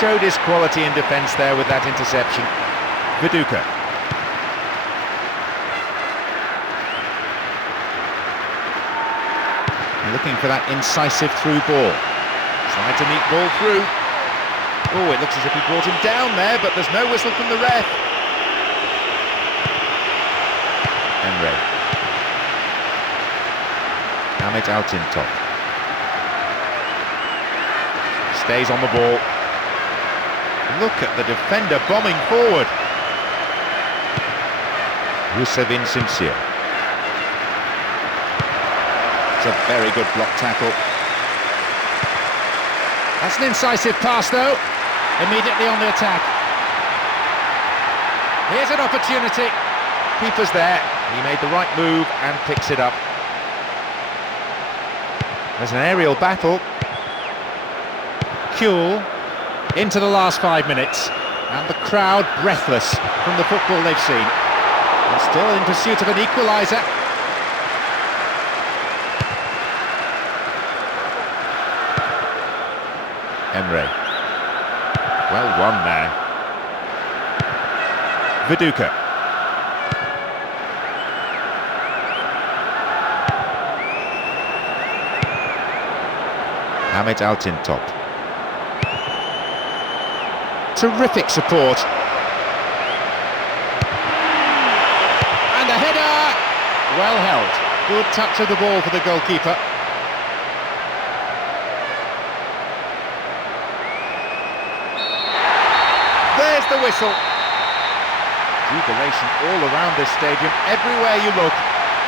Showed his quality in defence there with that interception. Viduka. Looking for that incisive through ball. Tried to meet ball through. Oh, it looks as if he brought him down there, but there's no whistle from the ref. Emre. Hamit Altintop. Stays on the ball. Look at the defender bombing forward. Rusevin Simsier. It's a very good block tackle. That's an incisive pass though. Immediately on the attack. Here's an opportunity. Keeper's there. He made the right move and picks it up. There's an aerial battle. Kuhl into the last 5 minutes. And the crowd breathless from the football they've seen. And still in pursuit of an equaliser. Emre. Well won there. Viduka. Hamit Altintop. Terrific support. And a header! Well held. Good touch of the ball for the goalkeeper. There's the whistle. Jubilation all around this stadium, everywhere you look.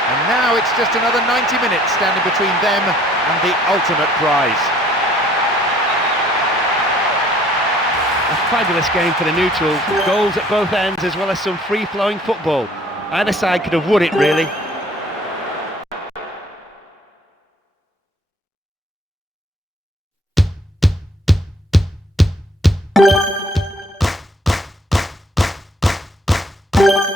And now it's just another 90 minutes standing between them and the ultimate prize. A fabulous game for the neutrals. Goals at both ends as well as some free-flowing football. Either side could have won it, really. You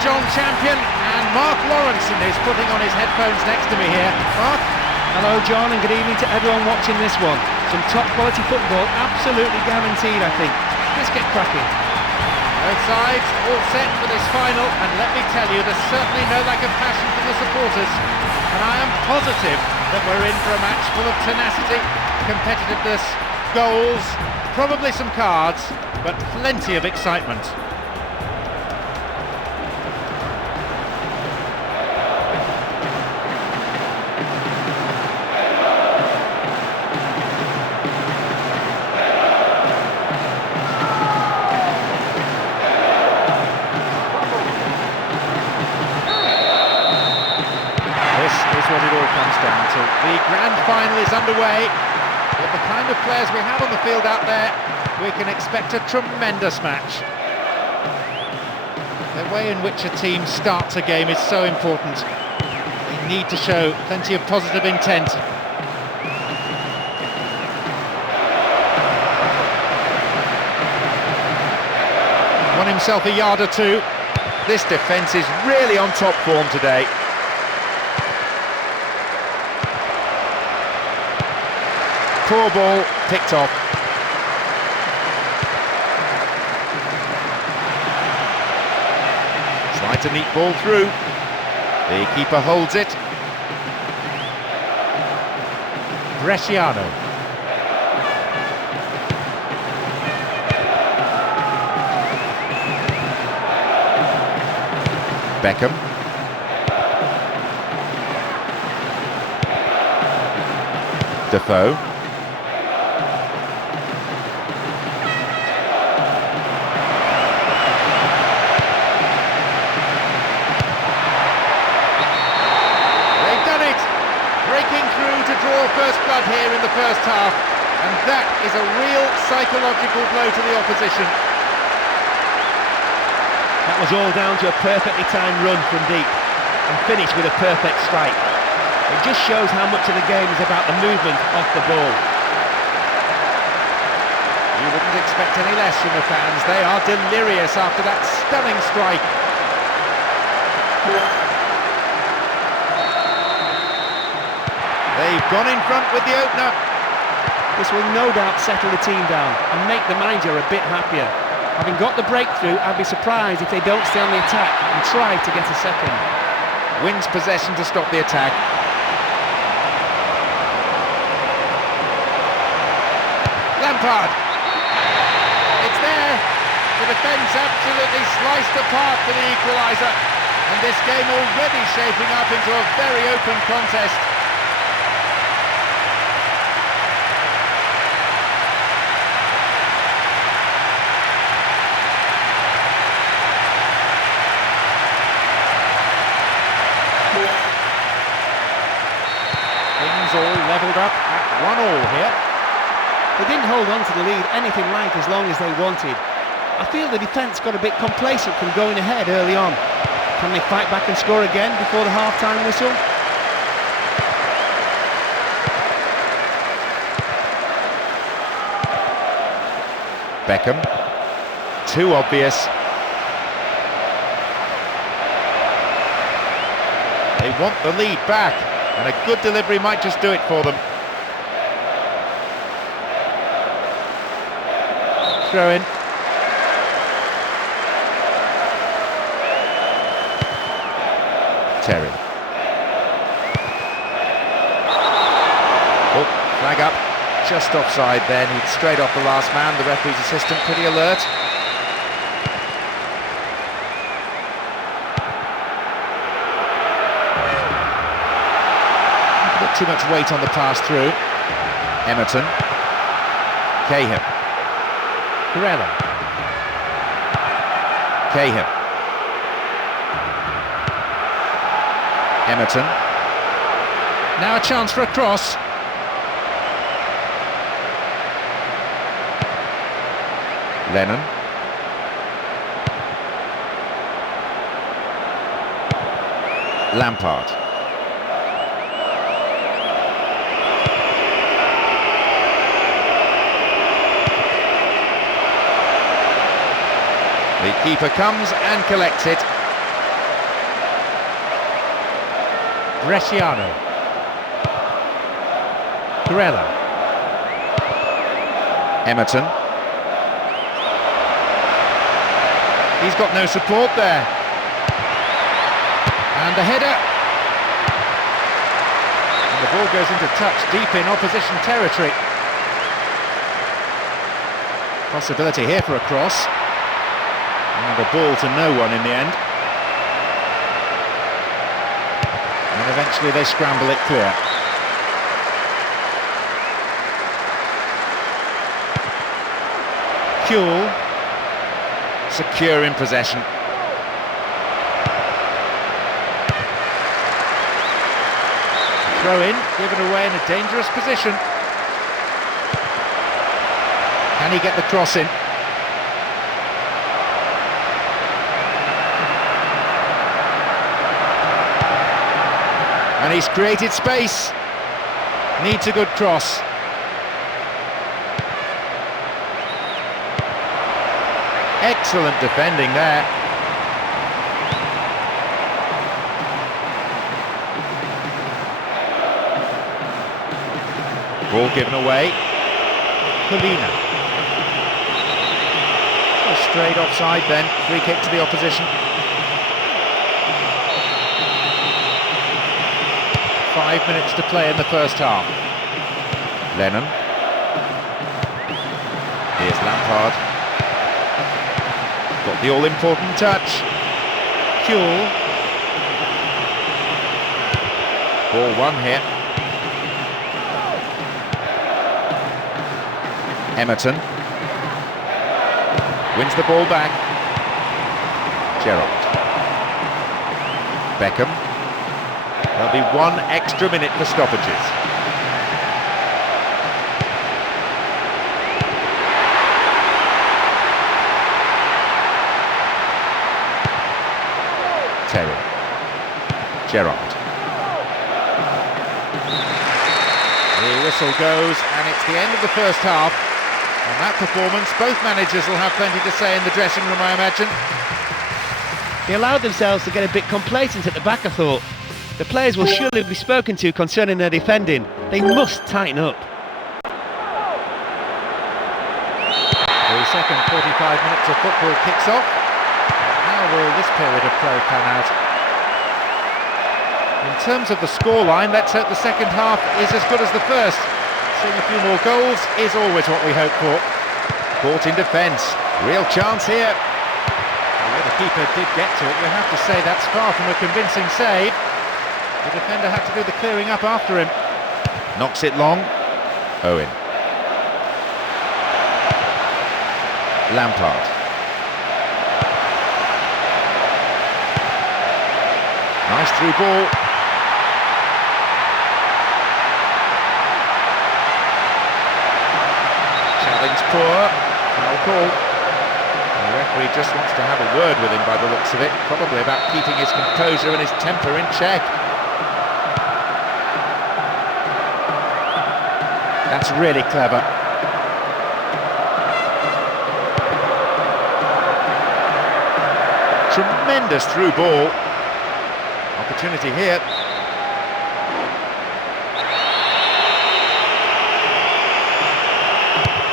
John Champion, and Mark Lawrenson is putting on his headphones next to me here. Mark? Hello John, and good evening to everyone watching this one. Some top quality football, absolutely guaranteed I think. Let's get cracking. Both sides all set for this final, and let me tell you, there's certainly no lack of passion from the supporters, and I am positive that we're in for a match full of tenacity, competitiveness, goals, probably some cards, but plenty of excitement. What it all comes down to. The grand final is underway. With the kind of players we have on the field out there, we can expect a tremendous match. The way in which a team starts a game is so important. They need to show plenty of positive intent. Won himself a yard or two. This defence is really on top form today. Poor ball, picked off. Slides a neat ball through. The keeper holds it. Bresciano. Beckham. Defoe. First blood here in the first half, and that is a real psychological blow to the opposition. That was all down to a perfectly timed run from deep and finished with a perfect strike. It just shows how much of the game is about the movement off the ball. You wouldn't expect any less from the fans. They are delirious after that stunning strike. They've gone in front with the opener. This will no doubt settle the team down and make the manager a bit happier. Having got the breakthrough, I'd be surprised if they don't stay on the attack and try to get a second. Wins possession to stop the attack. Lampard. It's there. The defence absolutely sliced apart for the equaliser. And this game already shaping up into a very open contest. Things all levelled up at 1-1 here. They didn't hold on to the lead anything like as long as they wanted. I feel the defence got a bit complacent from going ahead early on. Can they fight back and score again before the half-time whistle? Beckham. Too obvious. They want the lead back, and a good delivery might just do it for them. Throw in. Terry. Oh, flag up. Just offside then. He'd straight off the last man. The referee's assistant pretty alert. Not too much weight on the pass through. Emerton. Cahill. Corella. Cahill. Emerton. Now a chance for a cross. Lennon. Lampard. The keeper comes and collects it. Bresciano. Corella. Emerton. He's got no support there. And the header. And the ball goes into touch deep in opposition territory. Possibility here for a cross. And a ball to no one in the end. And eventually they scramble it clear. Kuhl, secure in possession. Throw in, given away in a dangerous position. Can he get the cross in? And he's created space. Needs a good cross. Excellent defending there. Ball given away. Colina. Straight offside then. Free kick to the opposition. 5 minutes to play in the first half. Lennon. Here's Lampard. Got the all-important touch. Kuhl. Ball won here. Emerton. Wins the ball back. Gerrard. Beckham. There'll be 1 extra minute for stoppages. Terry. Gerrard. The whistle goes and it's the end of the first half. On that performance, both managers will have plenty to say in the dressing room, I imagine. They allowed themselves to get a bit complacent at the back, I thought. The players will surely be spoken to concerning their defending. They must tighten up. The second 45 minutes of football kicks off. How will this period of play pan out? In terms of the scoreline, let's hope the second half is as good as the first. Seeing a few more goals is always what we hope for. Caught in defence. Real chance here. Well, the keeper did get to it. We have to say that's far from a convincing save. The defender had to do the clearing up after him. Knocks it long. Owen. Lampard. Nice through ball. Challenge poor. Foul call. The referee just wants to have a word with him by the looks of it. Probably about keeping his composure and his temper in check. That's really clever. Tremendous through ball. Opportunity here.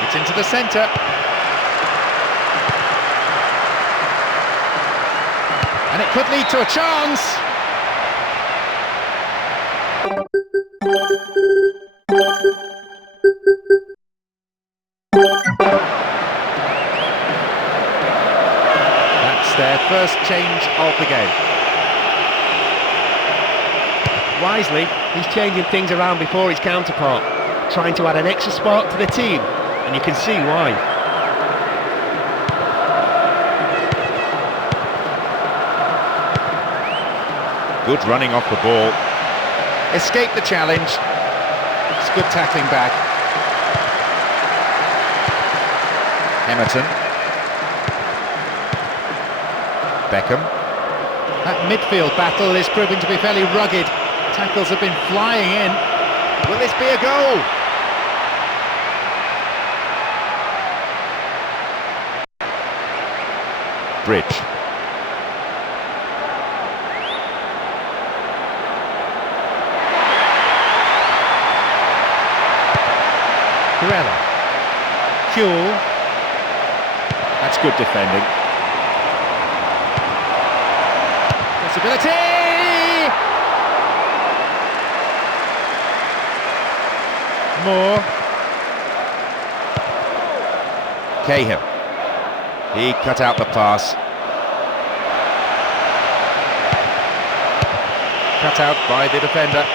It's into the centre. And it could lead to a chance. That's their first change of the game. Wisely, he's changing things around before his counterpart, trying to add an extra spark to the team, and you can see why. Good running off the ball. Escaped the challenge. It's good tackling back. Emerton. Beckham. That midfield battle is proving to be fairly rugged. Tackles have been flying in. Will this be a goal? Bridge. Kurela. Kuhl. That's good defending. Possibility! Moore. Cahill. He cut out the pass. Cut out by the defender.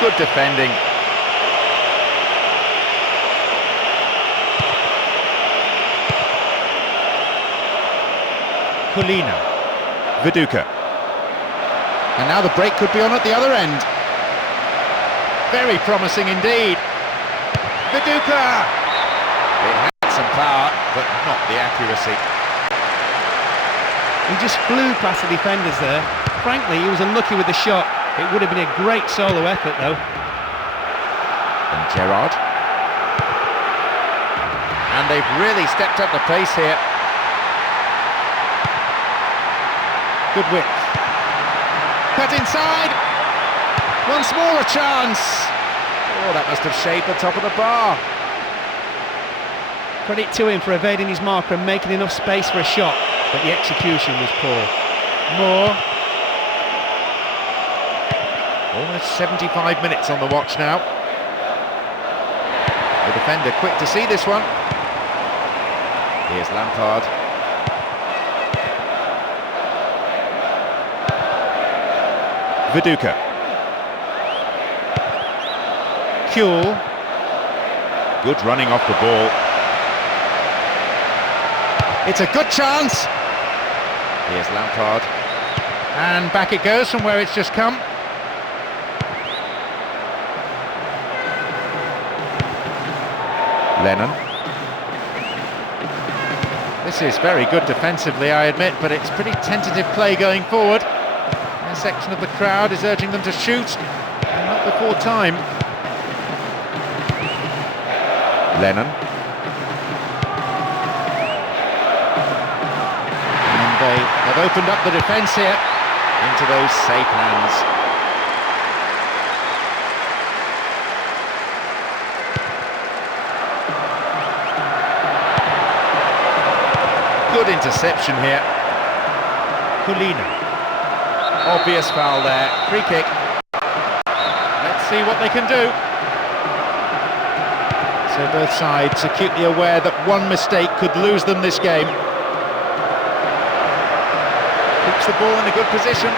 Good defending. Colina. Viduka. And now the break could be on at the other end. Very promising indeed. Viduka! It had some power, but not the accuracy. He just flew past the defenders there. Frankly, he was unlucky with the shot. It would have been a great solo effort, though. And Gerrard. And they've really stepped up the pace here. Good width. Cut inside. Once more a chance. Oh, that must have shaved the top of the bar. Credit to him for evading his marker and making enough space for a shot, but the execution was poor. Moore. Almost 75 minutes on the watch now. The defender quick to see this one. Here's Lampard. Viduka. Kuhl. Good running off the ball. It's a good chance. Here's Lampard. And back it goes from where it's just come. Lennon. This is very good defensively, I admit, but it's pretty tentative play going forward. A section of the crowd is urging them to shoot, and not before time. Lennon. And they have opened up the defence here into those safe hands. Good interception here. Colina. Obvious foul there. Free kick. Let's see what they can do. So both sides acutely aware that one mistake could lose them this game. Keeps the ball in a good position.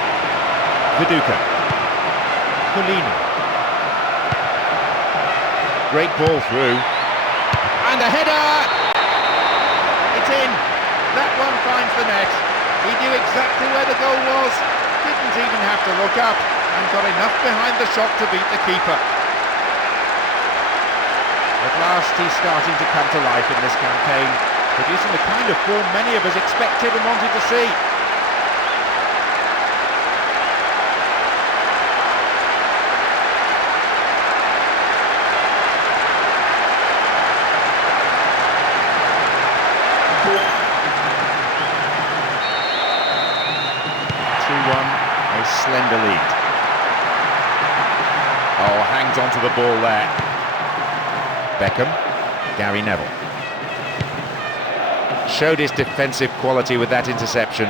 Viduka. Colina. Great ball through. And a header! It's in. That one finds the net. He knew exactly where the goal was, didn't even have to look up, and got enough behind the shot to beat the keeper. At last he's starting to come to life in this campaign, producing the kind of form many of us expected and wanted to see. A slender lead. Oh, hangs onto the ball there. Beckham, Gary Neville. Showed his defensive quality with that interception.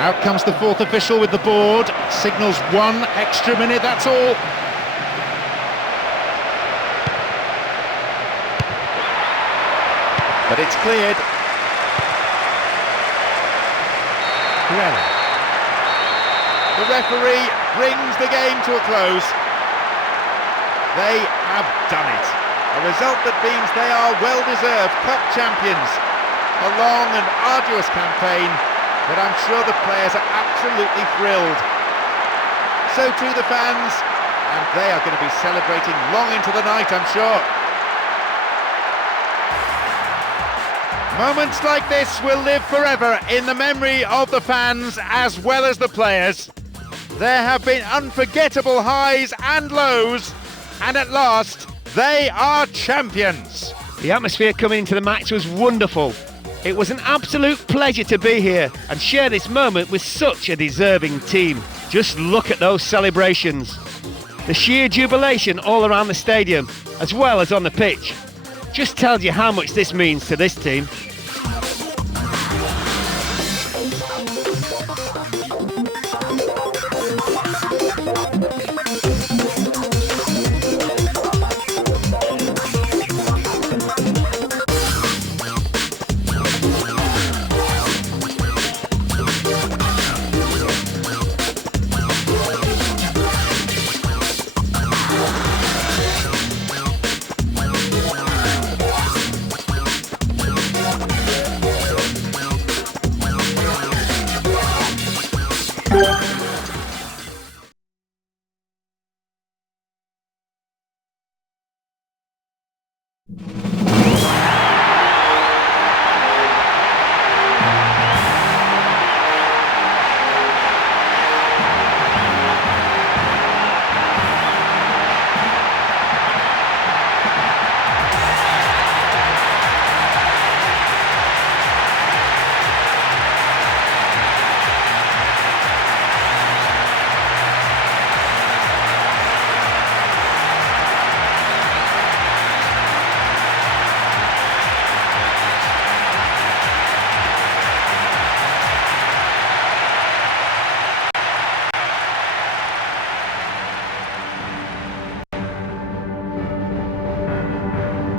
Out comes the fourth official with the board. Signals 1 extra minute, that's all. But it's cleared. The referee brings the game to a close. They have done it. A result that means they are well-deserved cup champions. A long and arduous campaign, but I'm sure the players are absolutely thrilled. So too the fans, and they are going to be celebrating long into the night, I'm sure. Moments like this will live forever in the memory of the fans as well as the players. There have been unforgettable highs and lows, and at last, they are champions. The atmosphere coming into the match was wonderful. It was an absolute pleasure to be here and share this moment with such a deserving team. Just look at those celebrations. The sheer jubilation all around the stadium, as well as on the pitch, just tells you how much this means to this team.